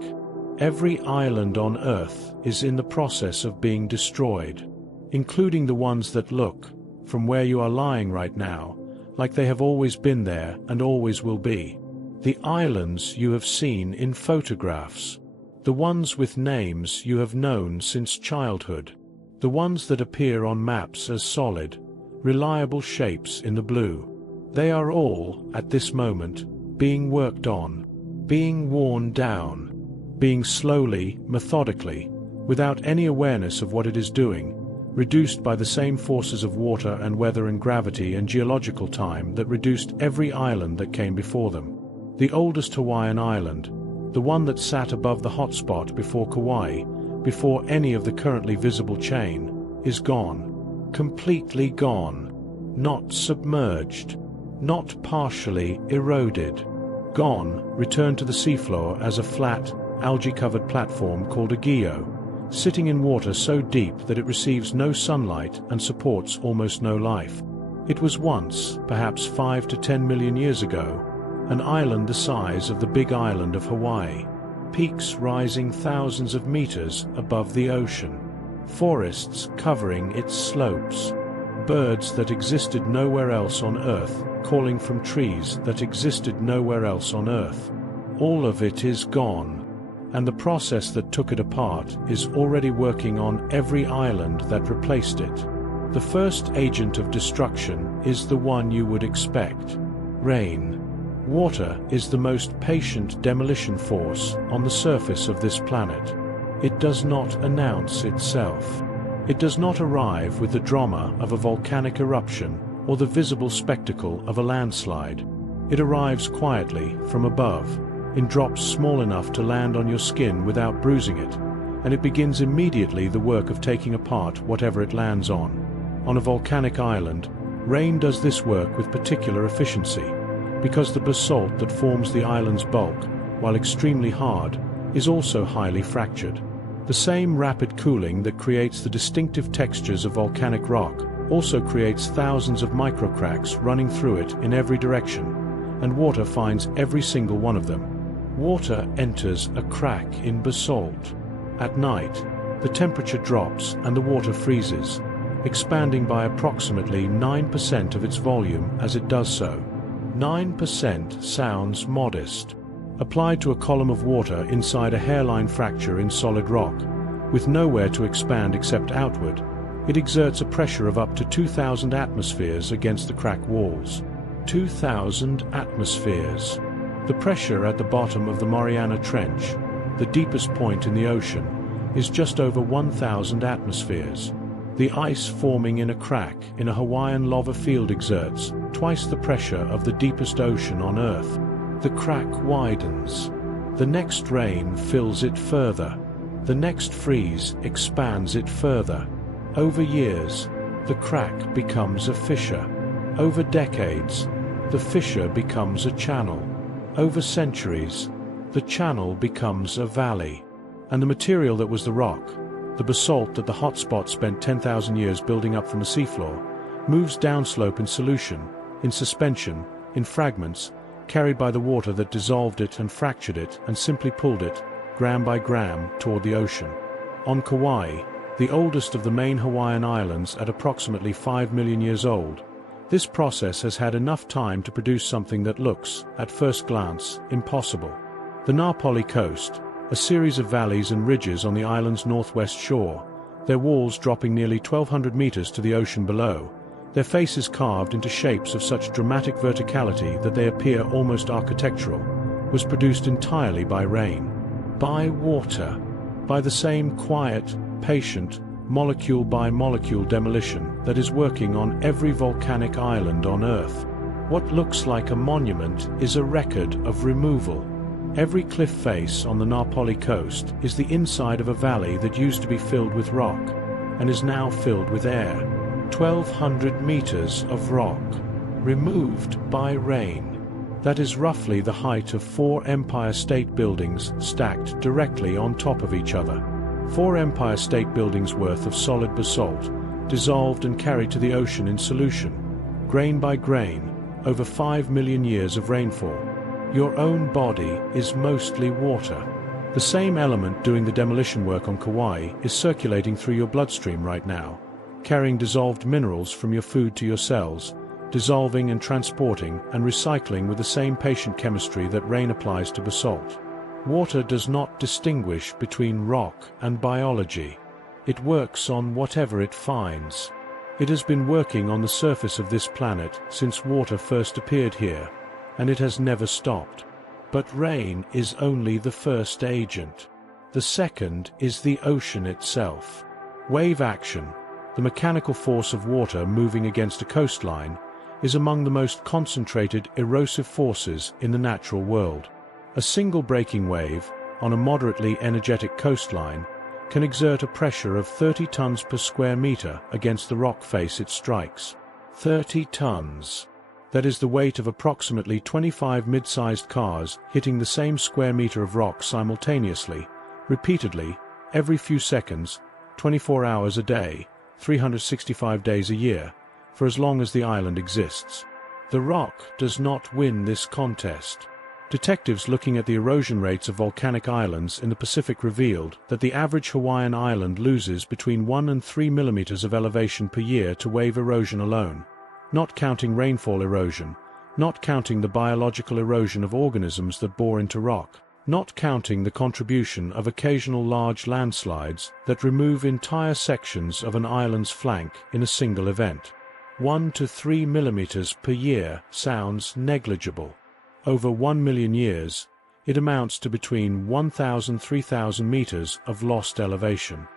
Every island on Earth is in the process of being destroyed, including the ones that look, from where you are lying right now, like they have always been there and always will be. The islands you have seen in photographs, the ones with names you have known since childhood, the ones that appear on maps as solid, reliable shapes in the blue. They are all, at this moment, being worked on, being worn down, being slowly, methodically, without any awareness of what it is doing, reduced by the same forces of water and weather and gravity and geological time that reduced every island that came before them. The oldest Hawaiian island, the one that sat above the hotspot before Kauai, before any of the currently visible chain, is gone. Completely gone. Not submerged. Not partially eroded. Gone, returned to the seafloor as a flat, algae-covered platform called a guyot, sitting in water so deep that it receives no sunlight and supports almost no life. It was once, perhaps 5 to 10 million years ago, an island the size of the big island of Hawaii, peaks rising thousands of meters above the ocean, forests covering its slopes, birds that existed nowhere else on Earth calling from trees that existed nowhere else on Earth. All of it is gone, and the process that took it apart is already working on every island that replaced it. The first agent of destruction is the one you would expect: rain. Water is the most patient demolition force on the surface of this planet. It does not announce itself. It does not arrive with the drama of a volcanic eruption or the visible spectacle of a landslide. It arrives quietly from above, in drops small enough to land on your skin without bruising it, and it begins immediately the work of taking apart whatever it lands on. On a volcanic island, rain does this work with particular efficiency, because the basalt that forms the island's bulk, while extremely hard, is also highly fractured. The same rapid cooling that creates the distinctive textures of volcanic rock also creates thousands of microcracks running through it in every direction, and water finds every single one of them. Water enters a crack in basalt. At night, the temperature drops and the water freezes, expanding by approximately 9% of its volume as it does so. 9% sounds modest. Applied to a column of water inside a hairline fracture in solid rock, with nowhere to expand except outward, it exerts a pressure of up to 2,000 atmospheres against the crack walls. 2,000 atmospheres. The pressure at the bottom of the Mariana Trench, the deepest point in the ocean, is just over 1,000 atmospheres. The ice forming in a crack in a Hawaiian lava field exerts twice the pressure of the deepest ocean on Earth. The crack widens. The next rain fills it further. The next freeze expands it further. Over years, the crack becomes a fissure. Over decades, the fissure becomes a channel. Over centuries, the channel becomes a valley. And the material that was the rock, the basalt that the hotspot spent 10,000 years building up from the seafloor, moves downslope in solution, in suspension, in fragments, carried by the water that dissolved it and fractured it and simply pulled it, gram by gram, toward the ocean. On Kauai, the oldest of the main Hawaiian islands at approximately 5 million years old, this process has had enough time to produce something that looks, at first glance, impossible. The Napoli coast, a series of valleys and ridges on the island's northwest shore, their walls dropping nearly 1,200 meters to the ocean below, their faces carved into shapes of such dramatic verticality that they appear almost architectural, was produced entirely by rain. By water. by the same quiet, patient, molecule-by-molecule demolition that is working on every volcanic island on Earth. What looks like a monument is a record of removal. Every cliff face on the Napoli coast is the inside of a valley that used to be filled with rock, and is now filled with air. 1,200 meters of rock, removed by rain. That is roughly the height of 4 Empire State Buildings stacked directly on top of each other. 4 Empire State Buildings worth of solid basalt, dissolved and carried to the ocean in solution, grain by grain, over 5 million years of rainfall. Your own body is mostly water. The same element doing the demolition work on Kauai is circulating through your bloodstream right now, carrying dissolved minerals from your food to your cells, dissolving and transporting and recycling with the same patient chemistry that rain applies to basalt. Water does not distinguish between rock and biology. It works on whatever it finds. It has been working on the surface of this planet since water first appeared here, and it has never stopped. But rain is only the first agent. The second is the ocean itself. Wave action, the mechanical force of water moving against a coastline, is among the most concentrated erosive forces in the natural world. A single breaking wave, on a moderately energetic coastline, can exert a pressure of 30 tons per square meter against the rock face it strikes. 30 tons. That is the weight of approximately 25 mid-sized cars hitting the same square meter of rock simultaneously, repeatedly, every few seconds, 24 hours a day, 365 days a year, for as long as the island exists. The rock does not win this contest. Detectives looking at the erosion rates of volcanic islands in the Pacific revealed that the average Hawaiian island loses between 1 and 3 millimeters of elevation per year to wave erosion alone, not counting rainfall erosion, not counting the biological erosion of organisms that bore into rock, not counting the contribution of occasional large landslides that remove entire sections of an island's flank in a single event. 1 to 3 millimeters per year sounds negligible. Over 1 million years, it amounts to between 1,000 and 3,000 meters of lost elevation.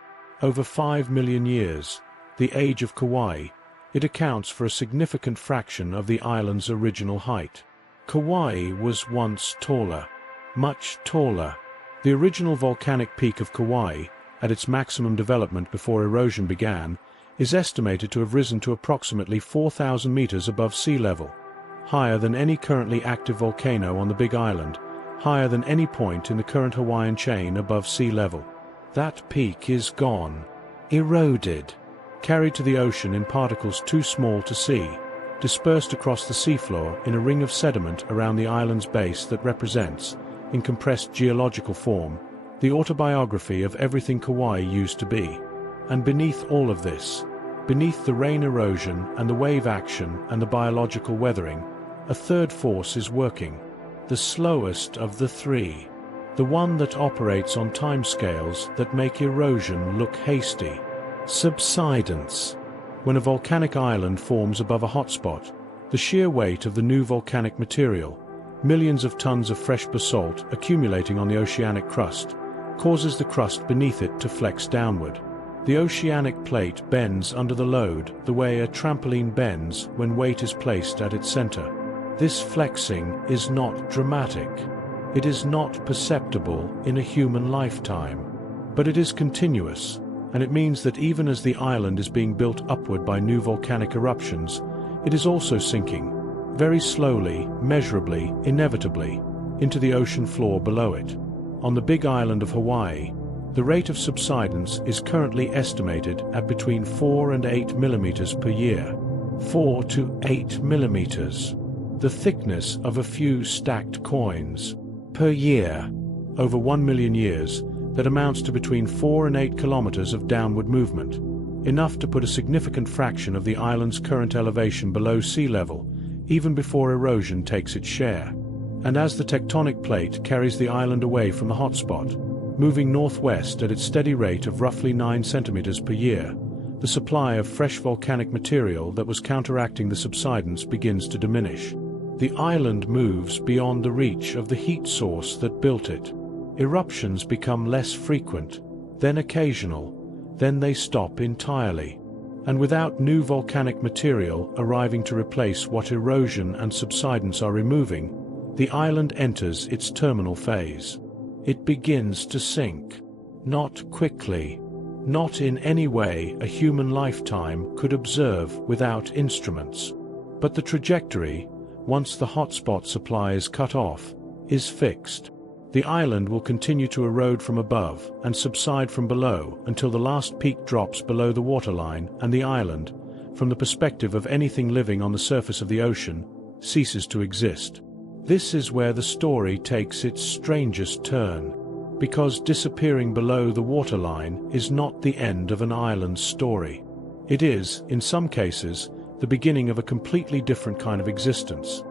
Over 5 million years, the age of Kauai, it accounts for a significant fraction of the island's original height. Kauai was once taller, much taller. The original volcanic peak of Kauai, at its maximum development before erosion began, is estimated to have risen to approximately 4,000 meters above sea level. Higher than any currently active volcano on the Big Island, higher than any point in the current Hawaiian chain above sea level. That peak is gone, eroded, carried to the ocean in particles too small to see, dispersed across the seafloor in a ring of sediment around the island's base that represents, in compressed geological form, the autobiography of everything Kauai used to be. And beneath all of this, beneath the rain erosion and the wave action and the biological weathering, a third force is working, the slowest of the three, the one that operates on timescales that make erosion look hasty. Subsidence. When a volcanic island forms above a hotspot, the sheer weight of the new volcanic material, millions of tons of fresh basalt accumulating on the oceanic crust, causes the crust beneath it to flex downward. The oceanic plate bends under the load the way a trampoline bends when weight is placed at its center. This flexing is not dramatic. It is not perceptible in a human lifetime. But it is continuous, and it means that even as the island is being built upward by new volcanic eruptions, it is also sinking, very slowly, measurably, inevitably, into the ocean floor below it. On the Big Island of Hawaii, the rate of subsidence is currently estimated at between 4 and 8 millimeters per year. 4 to 8 millimeters. The thickness of a few stacked coins. Per year. Over 1 million years, that amounts to between 4 and 8 kilometers of downward movement. Enough to put a significant fraction of the island's current elevation below sea level, even before erosion takes its share. And as the tectonic plate carries the island away from the hotspot, moving northwest at its steady rate of roughly 9 centimeters per year, the supply of fresh volcanic material that was counteracting the subsidence begins to diminish. The island moves beyond the reach of the heat source that built it. Eruptions become less frequent, then occasional, then they stop entirely. And without new volcanic material arriving to replace what erosion and subsidence are removing, the island enters its terminal phase. It begins to sink. Not quickly. Not in any way a human lifetime could observe without instruments. But the trajectory, once the hotspot supply is cut off, is fixed. The island will continue to erode from above and subside from below until the last peak drops below the waterline and the island, from the perspective of anything living on the surface of the ocean, ceases to exist. This is where the story takes its strangest turn, because disappearing below the waterline is not the end of an island's story. It is, in some cases, the beginning of a completely different kind of existence,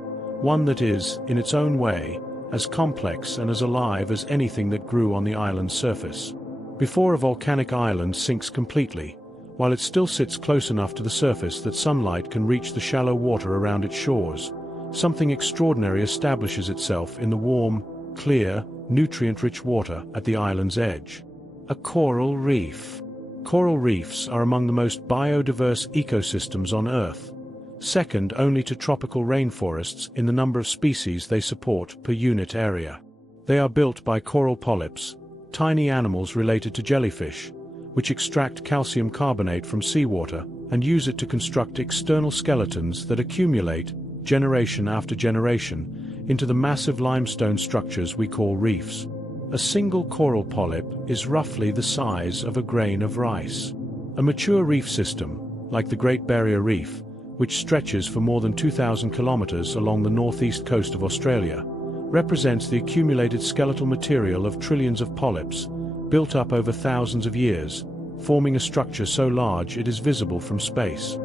one that is, in its own way, as complex and as alive as anything that grew on the island's surface. Before a volcanic island sinks completely, while it still sits close enough to the surface that sunlight can reach the shallow water around its shores, something extraordinary establishes itself in the warm, clear, nutrient-rich water at the island's edge. A coral reef. Coral reefs are among the most biodiverse ecosystems on Earth, second only to tropical rainforests in the number of species they support per unit area. They are built by coral polyps, tiny animals related to jellyfish, which extract calcium carbonate from seawater and use it to construct external skeletons that accumulate, generation after generation, into the massive limestone structures we call reefs. A single coral polyp is roughly the size of a grain of rice. A mature reef system, like the Great Barrier Reef, which stretches for more than 2,000 kilometers along the northeast coast of Australia, represents the accumulated skeletal material of trillions of polyps, built up over thousands of years, forming a structure so large it is visible from space.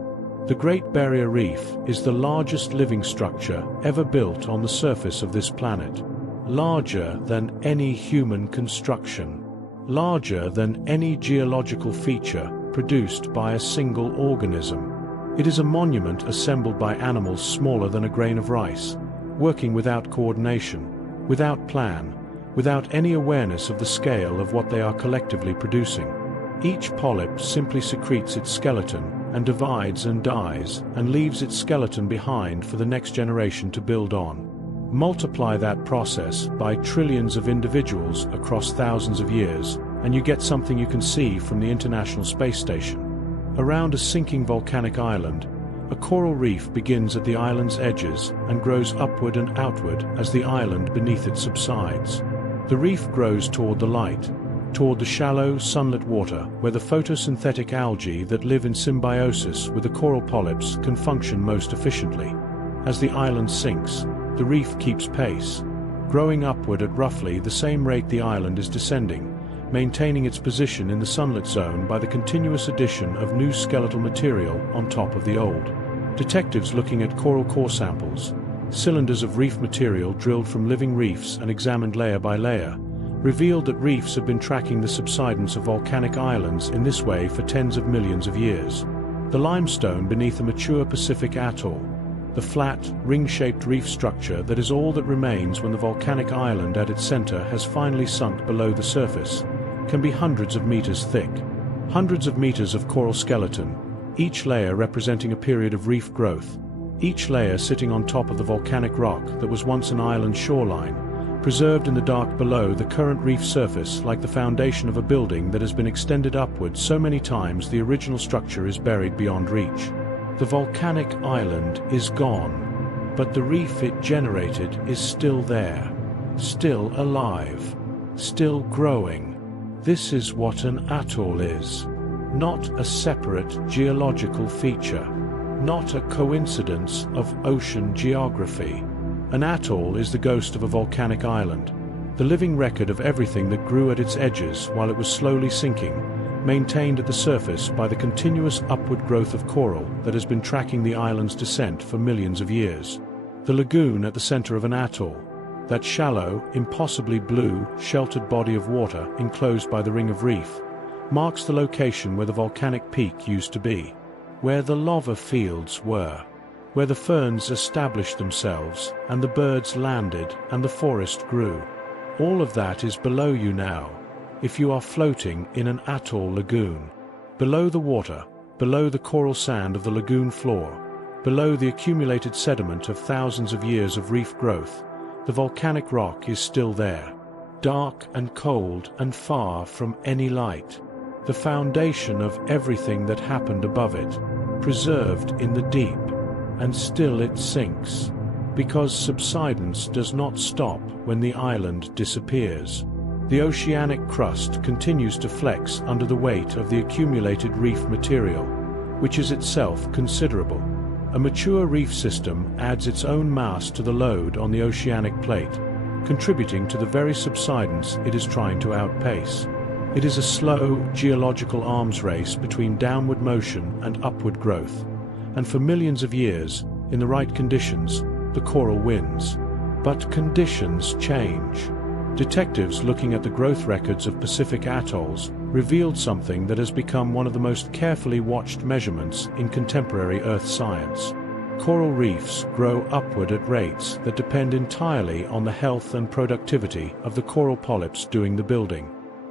The Great Barrier Reef is the largest living structure ever built on the surface of this planet. Larger than any human construction. Larger than any geological feature produced by a single organism. It is a monument assembled by animals smaller than a grain of rice, working without coordination, without plan, without any awareness of the scale of what they are collectively producing. Each polyp simply secretes its skeleton and divides and dies and leaves its skeleton behind for the next generation to build on. Multiply that process by trillions of individuals across thousands of years, and you get something you can see from the International Space Station. Around a sinking volcanic island, a coral reef begins at the island's edges and grows upward and outward as the island beneath it subsides. The reef grows toward the light, toward the shallow, sunlit water where the photosynthetic algae that live in symbiosis with the coral polyps can function most efficiently. As the island sinks, the reef keeps pace, growing upward at roughly the same rate the island is descending, maintaining its position in the sunlit zone by the continuous addition of new skeletal material on top of the old. Detectives looking at coral core samples, cylinders of reef material drilled from living reefs and examined layer by layer, revealed that reefs have been tracking the subsidence of volcanic islands in this way for tens of millions of years. The limestone beneath a mature Pacific atoll, the flat, ring-shaped reef structure that is all that remains when the volcanic island at its center has finally sunk below the surface, can be hundreds of meters thick. Hundreds of meters of coral skeleton, each layer representing a period of reef growth, each layer sitting on top of the volcanic rock that was once an island shoreline, preserved in the dark below the current reef surface like the foundation of a building that has been extended upward so many times the original structure is buried beyond reach. The volcanic island is gone, but the reef it generated is still there, still alive, still growing. This is what an atoll is. Not a separate geological feature, not a coincidence of ocean geography. An atoll is the ghost of a volcanic island, the living record of everything that grew at its edges while it was slowly sinking, maintained at the surface by the continuous upward growth of coral that has been tracking the island's descent for millions of years. The lagoon at the center of an atoll, that shallow, impossibly blue, sheltered body of water enclosed by the ring of reef, marks the location where the volcanic peak used to be, where the lava fields were, where the ferns established themselves and the birds landed and the forest grew. All of that is below you now. if you are floating in an atoll lagoon. Below the water, below the coral sand of the lagoon floor, below the accumulated sediment of thousands of years of reef growth, the volcanic rock is still there, dark and cold and far from any light. The foundation of everything that happened above it, preserved in the deep, and still it sinks, because subsidence does not stop when the island disappears. The oceanic crust continues to flex under the weight of the accumulated reef material, which is itself considerable. A mature reef system adds its own mass to the load on the oceanic plate, contributing to the very subsidence it is trying to outpace. It is a slow geological arms race between downward motion and upward growth, and for millions of years, in the right conditions, the coral wins. But conditions change. Detectives looking at the growth records of Pacific atolls revealed something that has become one of the most carefully watched measurements in contemporary Earth science. Coral reefs grow upward at rates that depend entirely on the health and productivity of the coral polyps doing the building.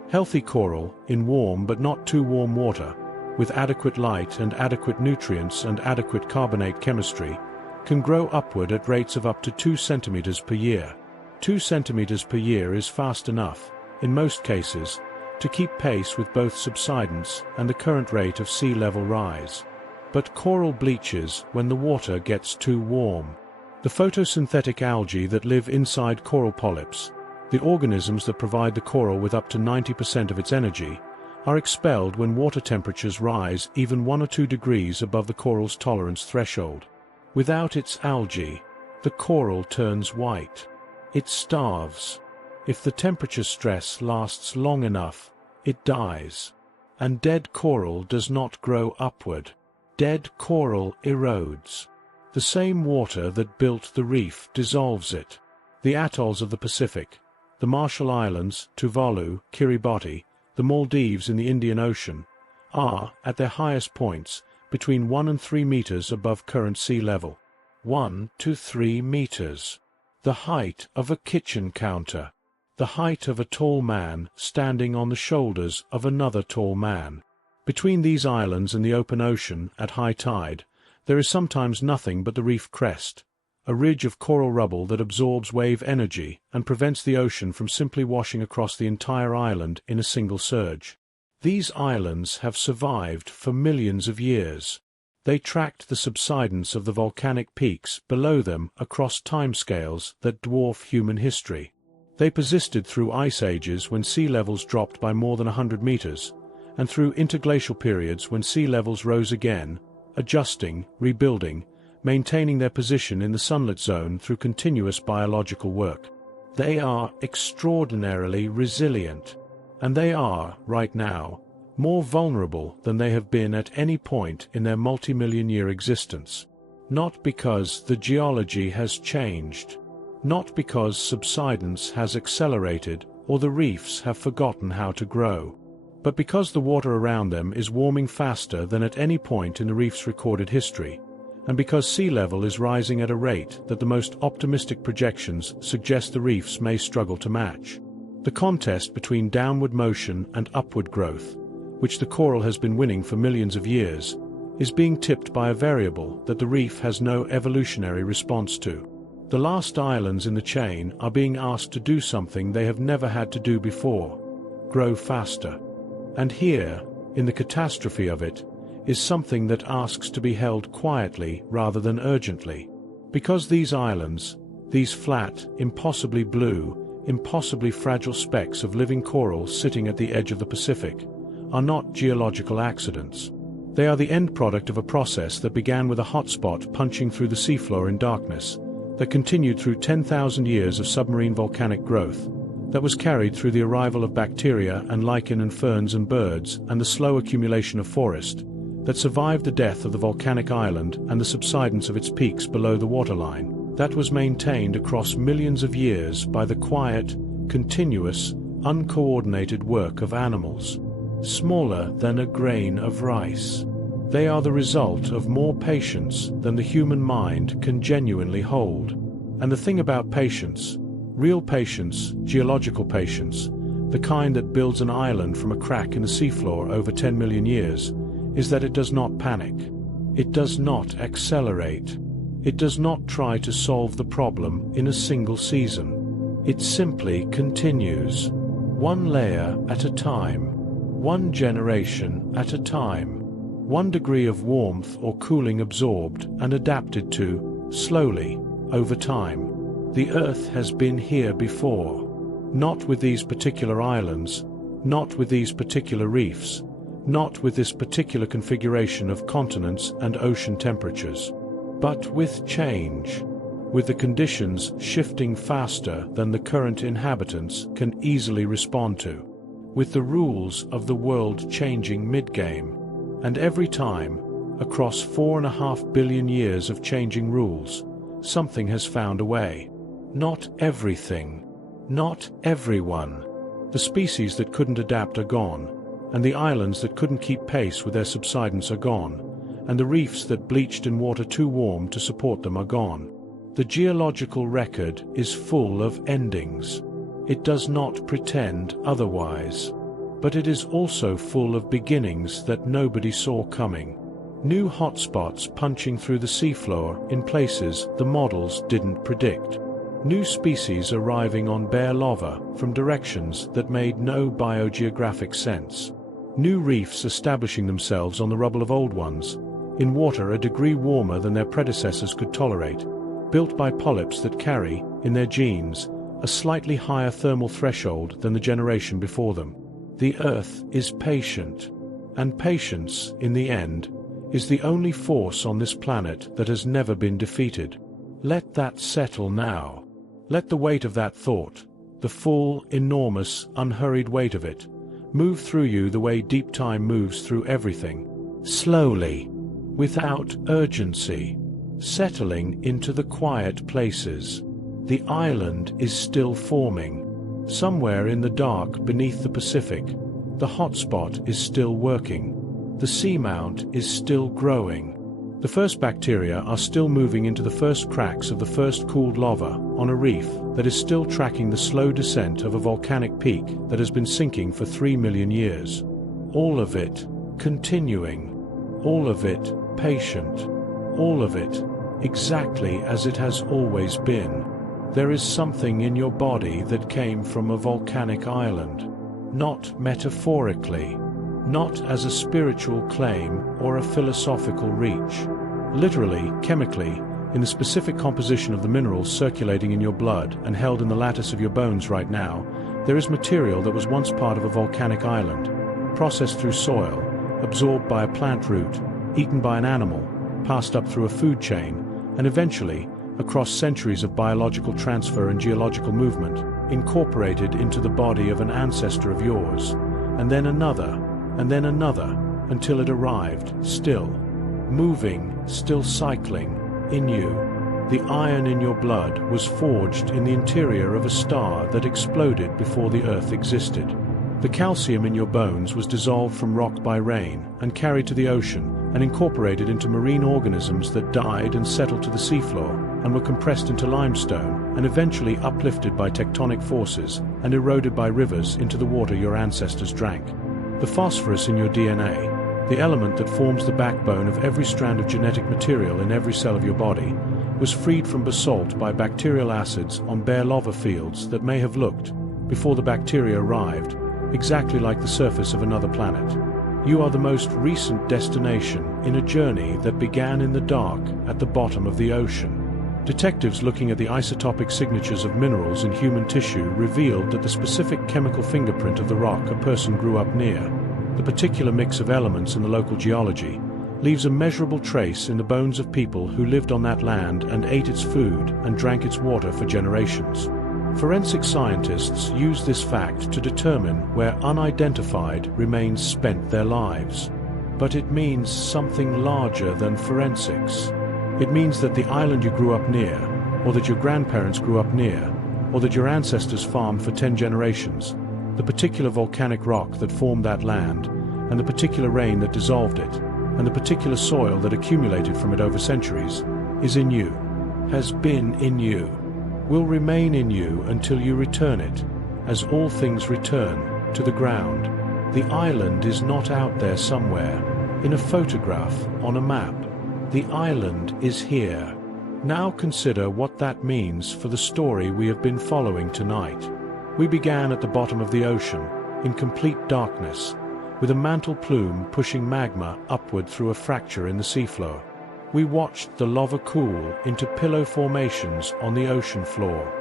Healthy coral, in warm but not too warm water, with adequate light and adequate nutrients and adequate carbonate chemistry, can grow upward at rates of up to 2 centimeters per year. 2 centimeters per year is fast enough, in most cases, to keep pace with both subsidence and the current rate of sea level rise. But coral bleaches when the water gets too warm. The photosynthetic algae that live inside coral polyps, the organisms that provide the coral with up to 90% of its energy, are expelled when water temperatures rise even 1 or 2 degrees above the coral's tolerance threshold. Without its algae, the coral turns white. It starves. If the temperature stress lasts long enough, it dies. And dead coral does not grow upward. Dead coral erodes. The same water that built the reef dissolves it. The atolls of the Pacific, the Marshall Islands, Tuvalu, Kiribati, the Maldives in the Indian Ocean, are, at their highest points, between 1 and 3 meters above current sea level. 1 to 3 meters. The height of a kitchen counter. The height of a tall man standing on the shoulders of another tall man. Between these islands and the open ocean, at high tide, there is sometimes nothing but the reef crest, a ridge of coral rubble that absorbs wave energy and prevents the ocean from simply washing across the entire island in a single surge. These islands have survived for millions of years. They tracked the subsidence of the volcanic peaks below them across timescales that dwarf human history. They persisted through ice ages when sea levels dropped by more than 100 meters, and through interglacial periods when sea levels rose again, adjusting, rebuilding, maintaining their position in the sunlit zone through continuous biological work. They are extraordinarily resilient, and they are, right now, more vulnerable than they have been at any point in their multi-million-year existence. Not because the geology has changed, not because subsidence has accelerated or the reefs have forgotten how to grow, but because the water around them is warming faster than at any point in the reef's recorded history, and because sea level is rising at a rate that the most optimistic projections suggest the reefs may struggle to match. The contest between downward motion and upward growth, which the coral has been winning for millions of years, is being tipped by a variable that the reef has no evolutionary response to. The last islands in the chain are being asked to do something they have never had to do before: grow faster. And here, in the catastrophe of it, is something that asks to be held quietly rather than urgently. Because these islands, these flat, impossibly blue, impossibly fragile specks of living coral sitting at the edge of the Pacific, are not geological accidents. They are the end product of a process that began with a hotspot punching through the seafloor in darkness, that continued through 10,000 years of submarine volcanic growth, that was carried through the arrival of bacteria and lichen and ferns and birds and the slow accumulation of forest, that survived the death of the volcanic island and the subsidence of its peaks below the waterline, that was maintained across millions of years by the quiet, continuous, uncoordinated work of animals. Smaller than a grain of rice. They are the result of more patience than the human mind can genuinely hold. And the thing about patience, real patience, geological patience, the kind that builds an island from a crack in the seafloor over 10 million years, is that it does not panic. It does not accelerate. It does not try to solve the problem in a single season. It simply continues, one layer at a time, one generation at a time, one degree of warmth or cooling absorbed and adapted to, slowly, over time. The Earth has been here before. Not with these particular islands, not with these particular reefs, not with this particular configuration of continents and ocean temperatures, but with change, with the conditions shifting faster than the current inhabitants can easily respond to, with the rules of the world changing mid-game, and every time, across 4.5 billion years of changing rules, something has found a way. Not everything, not everyone. The species that couldn't adapt are gone, and the islands that couldn't keep pace with their subsidence are gone, and the reefs that bleached in water too warm to support them are gone. The geological record is full of endings. It does not pretend otherwise. But it is also full of beginnings that nobody saw coming. New hotspots punching through the seafloor in places the models didn't predict. New species arriving on bare lava from directions that made no biogeographic sense. New reefs establishing themselves on the rubble of old ones, in water a degree warmer than their predecessors could tolerate, built by polyps that carry, in their genes, a slightly higher thermal threshold than the generation before them. The Earth is patient, and patience, in the end, is the only force on this planet that has never been defeated. Let that settle now. Let the weight of that thought, the full, enormous, unhurried weight of it, move through you the way deep time moves through everything. Slowly, without urgency, settling into the quiet places. The island is still forming. Somewhere in the dark beneath the Pacific, the hotspot is still working. The seamount is still growing. The first bacteria are still moving into the first cracks of the first cooled lava on a reef that is still tracking the slow descent of a volcanic peak that has been sinking for 3 million years. All of it continuing. All of it patient. All of it exactly as it has always been. There is something in your body that came from a volcanic island, not metaphorically, not as a spiritual claim or a philosophical reach. Literally, chemically, in the specific composition of the minerals circulating in your blood and held in the lattice of your bones right now, there is material that was once part of a volcanic island, processed through soil, absorbed by a plant root, eaten by an animal, passed up through a food chain, and eventually, across centuries of biological transfer and geological movement, incorporated into the body of an ancestor of yours, and then another, until it arrived, still moving, still cycling, in you. The iron in your blood was forged in the interior of a star that exploded before the Earth existed. The calcium in your bones was dissolved from rock by rain and carried to the ocean and incorporated into marine organisms that died and settled to the seafloor and were compressed into limestone and eventually uplifted by tectonic forces and eroded by rivers into the water your ancestors drank. The phosphorus in your DNA, the element that forms the backbone of every strand of genetic material in every cell of your body, was freed from basalt by bacterial acids on bare lava fields that may have looked, before the bacteria arrived, exactly like the surface of another planet. You are the most recent destination in a journey that began in the dark at the bottom of the ocean. Detectives looking at the isotopic signatures of minerals in human tissue revealed that the specific chemical fingerprint of the rock a person grew up near, the particular mix of elements in the local geology, leaves a measurable trace in the bones of people who lived on that land and ate its food and drank its water for generations. Forensic scientists use this fact to determine where unidentified remains spent their lives. But it means something larger than forensics. It means that the island you grew up near, or that your grandparents grew up near, or that your ancestors farmed for 10 generations, the particular volcanic rock that formed that land, and the particular rain that dissolved it, and the particular soil that accumulated from it over centuries, is in you, has been in you, will remain in you until you return it, as all things return. to the ground. The island is not out there somewhere, in a photograph, on a map. The island is here. Now consider what that means for the story we have been following tonight. We began at the bottom of the ocean, in complete darkness, with a mantle plume pushing magma upward through a fracture in the seafloor. We watched the lava cool into pillow formations on the ocean floor.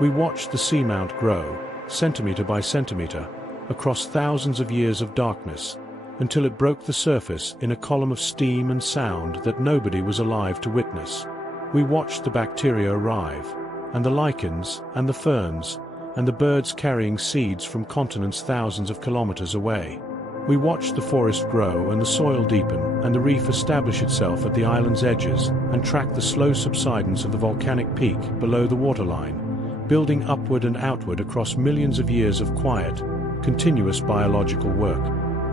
We watched the seamount grow, centimeter by centimeter, across thousands of years of darkness, until it broke the surface in a column of steam and sound that nobody was alive to witness. We watched the bacteria arrive, and the lichens, and the ferns, and the birds carrying seeds from continents thousands of kilometers away. We watched the forest grow and the soil deepen and the reef establish itself at the island's edges and tracked the slow subsidence of the volcanic peak below the waterline, building upward and outward across millions of years of quiet, continuous biological work.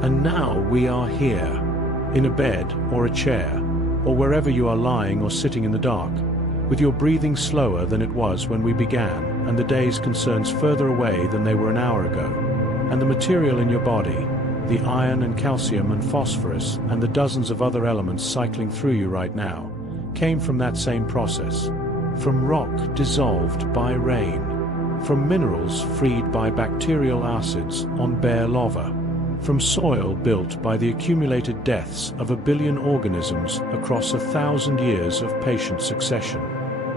And now we are here, in a bed or a chair, or wherever you are lying or sitting in the dark, with your breathing slower than it was when we began, and the day's concerns further away than they were an hour ago, and the material in your body, the iron and calcium and phosphorus and the dozens of other elements cycling through you right now, came from that same process. From rock dissolved by rain, from minerals freed by bacterial acids on bare lava, from soil built by the accumulated deaths of 1 billion organisms across 1,000 years of patient succession.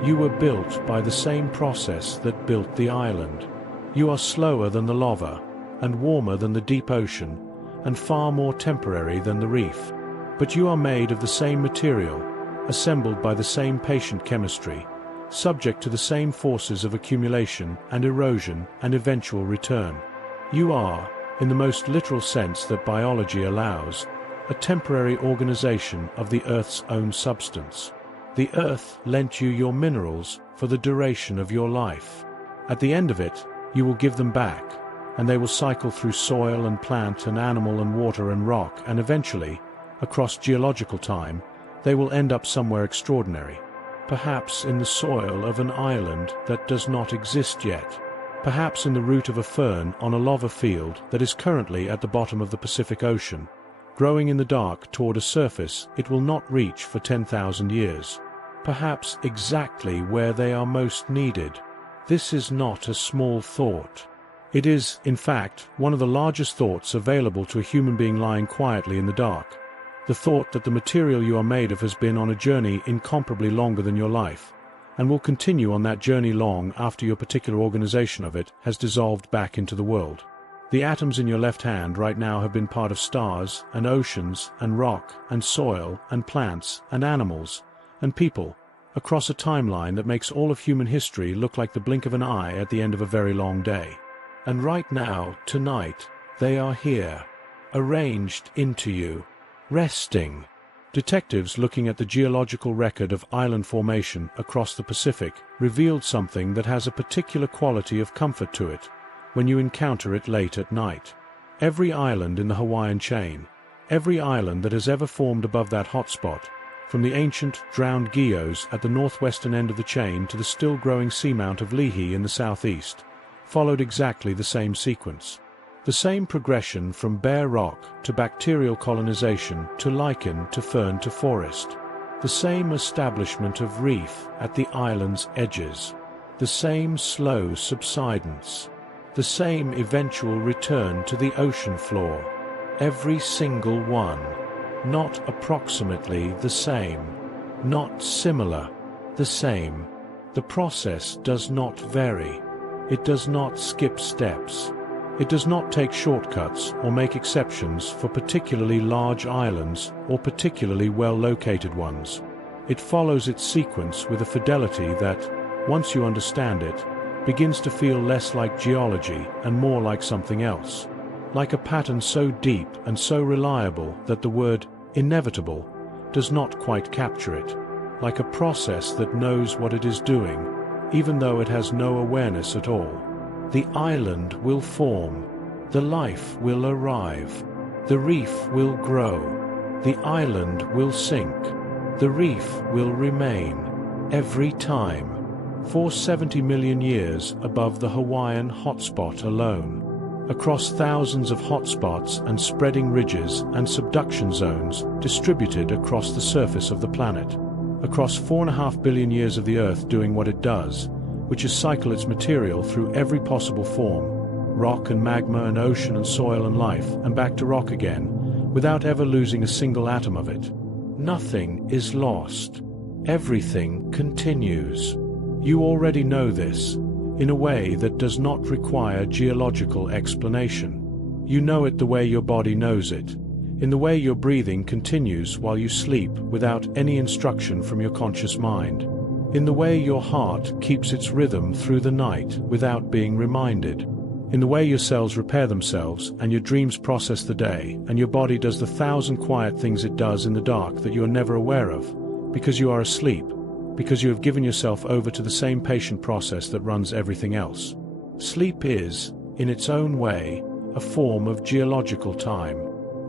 You were built by the same process that built the island. You are slower than the lava, and warmer than the deep ocean, and far more temporary than the reef. But you are made of the same material, assembled by the same patient chemistry, subject to the same forces of accumulation and erosion and eventual return. You are, in the most literal sense that biology allows, a temporary organization of the Earth's own substance. The Earth lent you your minerals for the duration of your life. At the end of it, you will give them back, and they will cycle through soil and plant and animal and water and rock, and eventually, across geological time, they will end up somewhere extraordinary. Perhaps in the soil of an island that does not exist yet. Perhaps in the root of a fern on a lava field that is currently at the bottom of the Pacific Ocean, growing in the dark toward a surface it will not reach for 10,000 years. Perhaps exactly where they are most needed. This is not a small thought. It is, in fact, one of the largest thoughts available to a human being lying quietly in the dark. The thought that the material you are made of has been on a journey incomparably longer than your life, and will continue on that journey long after your particular organization of it has dissolved back into the world. The atoms in your left hand right now have been part of stars and oceans and rock and soil and plants and animals and people across a timeline that makes all of human history look like the blink of an eye at the end of a very long day. And right now, tonight, they are here, arranged into you, resting. Detectives looking at the geological record of island formation across the Pacific revealed something that has a particular quality of comfort to it when you encounter it late at night. Every island in the Hawaiian chain, every island that has ever formed above that hotspot, from the ancient drowned Gios at the northwestern end of the chain to the still-growing seamount of Lehi in the southeast, followed exactly the same sequence. The same progression from bare rock to bacterial colonization to lichen to fern to forest. The same establishment of reef at the island's edges. The same slow subsidence. The same eventual return to the ocean floor. Every single one. Not approximately the same. Not similar. The same. The process does not vary. It does not skip steps. It does not take shortcuts or make exceptions for particularly large islands or particularly well-located ones. It follows its sequence with a fidelity that, once you understand it, begins to feel less like geology and more like something else. Like a pattern so deep and so reliable that the word inevitable does not quite capture it. Like a process that knows what it is doing, even though it has no awareness at all. The island will form. The life will arrive. The reef will grow. The island will sink. The reef will remain. Every time. For 70 million years above the Hawaiian hotspot alone. across thousands of hotspots and spreading ridges and subduction zones distributed across the surface of the planet. Across 4.5 billion years of the Earth doing what it does, which is cycle its material through every possible form, rock and magma and ocean and soil and life, and back to rock again, without ever losing a single atom of it. Nothing is lost. Everything continues. You already know this, in a way that does not require geological explanation. You know it the way your body knows it, in the way your breathing continues while you sleep without any instruction from your conscious mind, in the way your heart keeps its rhythm through the night without being reminded, in the way your cells repair themselves and your dreams process the day and your body does the 1,000 quiet things it does in the dark that you are never aware of, because you are asleep, because you have given yourself over to the same patient process that runs everything else. Sleep is, in its own way, a form of geological time,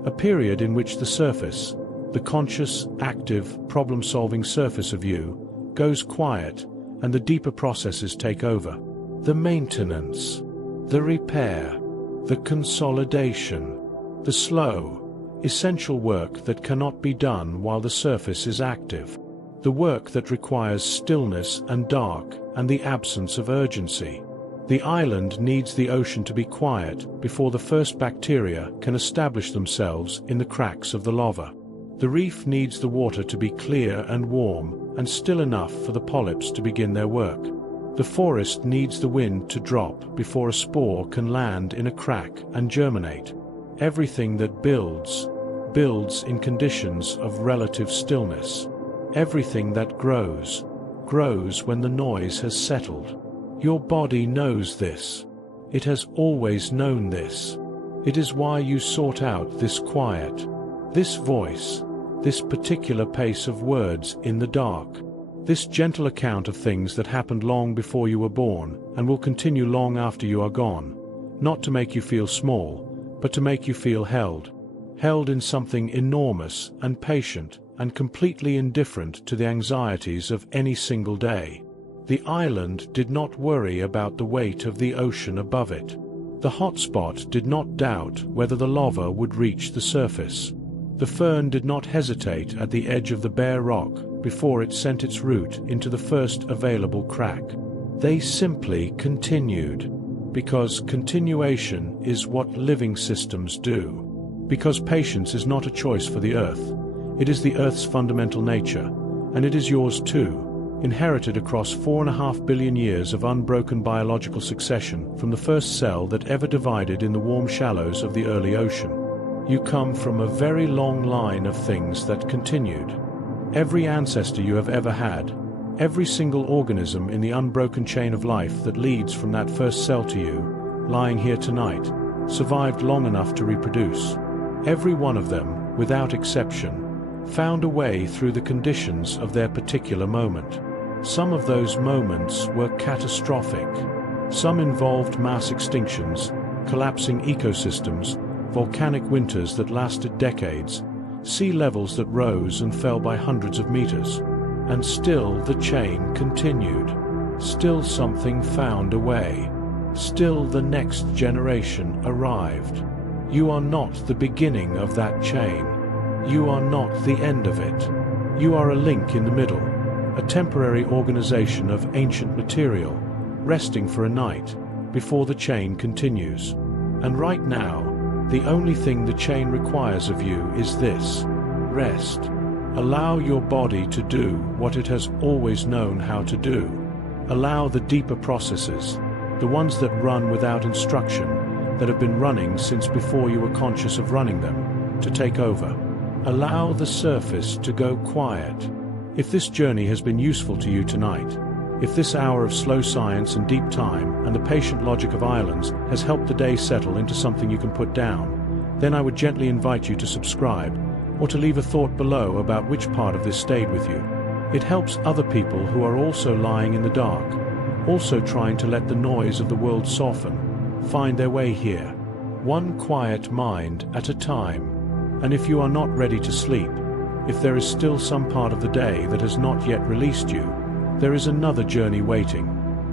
a period in which the surface, the conscious, active, problem-solving surface of you, goes quiet and the deeper processes take over. The maintenance, the repair, the consolidation, the slow, essential work that cannot be done while the surface is active, the work that requires stillness and dark and the absence of urgency. The island needs the ocean to be quiet before the first bacteria can establish themselves in the cracks of the lava. The reef needs the water to be clear and warm and still enough for the polyps to begin their work. The forest needs the wind to drop before a spore can land in a crack and germinate. Everything that builds in conditions of relative stillness. Everything that grows when the noise has settled. Your body knows this. It has always known this. It is why you sought out this quiet, this voice, this particular pace of words in the dark, this gentle account of things that happened long before you were born and will continue long after you are gone, not to make you feel small, but to make you feel held in something enormous and patient and completely indifferent to the anxieties of any single day. The island did not worry about the weight of the ocean above it. The hotspot did not doubt whether the lava would reach the surface. The fern did not hesitate at the edge of the bare rock before it sent its root into the first available crack. They simply continued, because continuation is what living systems do. Because patience is not a choice for the Earth. It is the Earth's fundamental nature, and it is yours too, inherited across 4.5 billion years of unbroken biological succession from the first cell that ever divided in the warm shallows of the early ocean. You come from a very long line of things that continued. Every ancestor you have ever had, every single organism in the unbroken chain of life that leads from that first cell to you, lying here tonight, survived long enough to reproduce. Every one of them, without exception, found a way through the conditions of their particular moment. Some of those moments were catastrophic. Some involved mass extinctions, collapsing ecosystems, volcanic winters that lasted decades, sea levels that rose and fell by hundreds of meters. And still the chain continued. Still something found a way. Still the next generation arrived. You are not the beginning of that chain. You are not the end of it. You are a link in the middle, a temporary organization of ancient material, resting for a night, before the chain continues. And right now, the only thing the chain requires of you is this: rest. Allow your body to do what it has always known how to do. Allow the deeper processes, the ones that run without instruction, that have been running since before you were conscious of running them, to take over. Allow the surface to go quiet. If this journey has been useful to you tonight, if this hour of slow science and deep time and the patient logic of islands has helped the day settle into something you can put down, then I would gently invite you to subscribe, or to leave a thought below about which part of this stayed with you. It helps other people who are also lying in the dark, also trying to let the noise of the world soften, find their way here, one quiet mind at a time. And if you are not ready to sleep, if there is still some part of the day that has not yet released you, there is another journey waiting,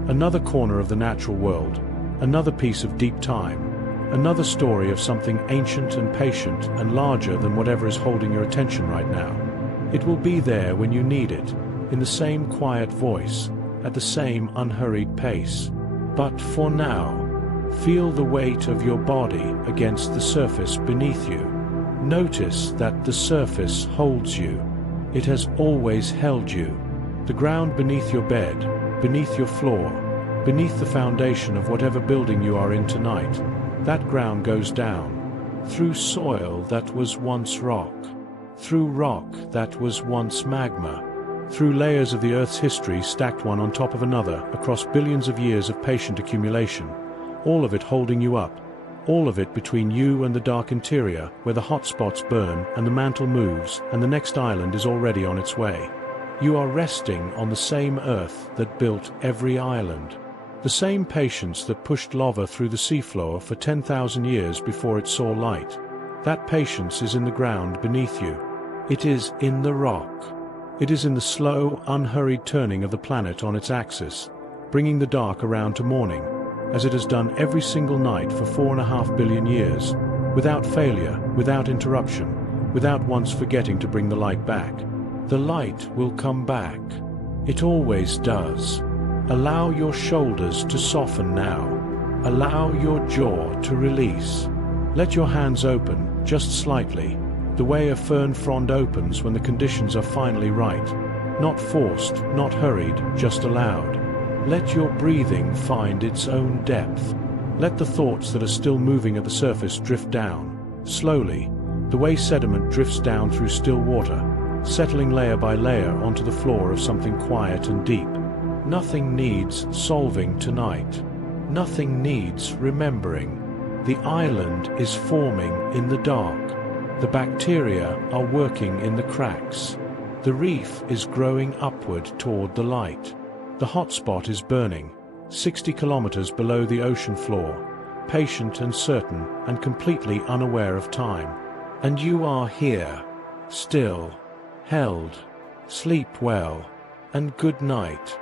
another corner of the natural world, another piece of deep time, Another story of something ancient and patient and larger than whatever is holding your attention right now. It will be there when you need it, in the same quiet voice, at the same unhurried pace. But for now, feel the weight of your body against the surface beneath you. Notice that the surface holds you. It has always held you. The ground beneath your bed, beneath your floor, beneath the foundation of whatever building you are in tonight, that ground goes down, through soil that was once rock, through rock that was once magma, through layers of the Earth's history stacked one on top of another across billions of years of patient accumulation, all of it holding you up, all of it between you and the dark interior where the hotspots burn and the mantle moves and the next island is already on its way. You are resting on the same Earth that built every island. The same patience that pushed lava through the seafloor for 10,000 years before it saw light. That patience is in the ground beneath you. It is in the rock. It is in the slow, unhurried turning of the planet on its axis, bringing the dark around to morning, as it has done every single night for 4.5 billion years, without failure, without interruption, without once forgetting to bring the light back. The light will come back. It always does. Allow your shoulders to soften now. Allow your jaw to release. Let your hands open, just slightly, the way a fern frond opens when the conditions are finally right. Not forced, not hurried, just allowed. Let your breathing find its own depth. Let the thoughts that are still moving at the surface drift down, slowly, the way sediment drifts down through still water, settling layer by layer onto the floor of something quiet and deep. Nothing needs solving tonight. Nothing needs remembering. The island is forming in the dark. The bacteria are working in the cracks. The reef is growing upward toward the light. The hotspot is burning, 60 kilometers below the ocean floor, patient and certain and completely unaware of time. And you are here, still, held. Sleep well, and good night.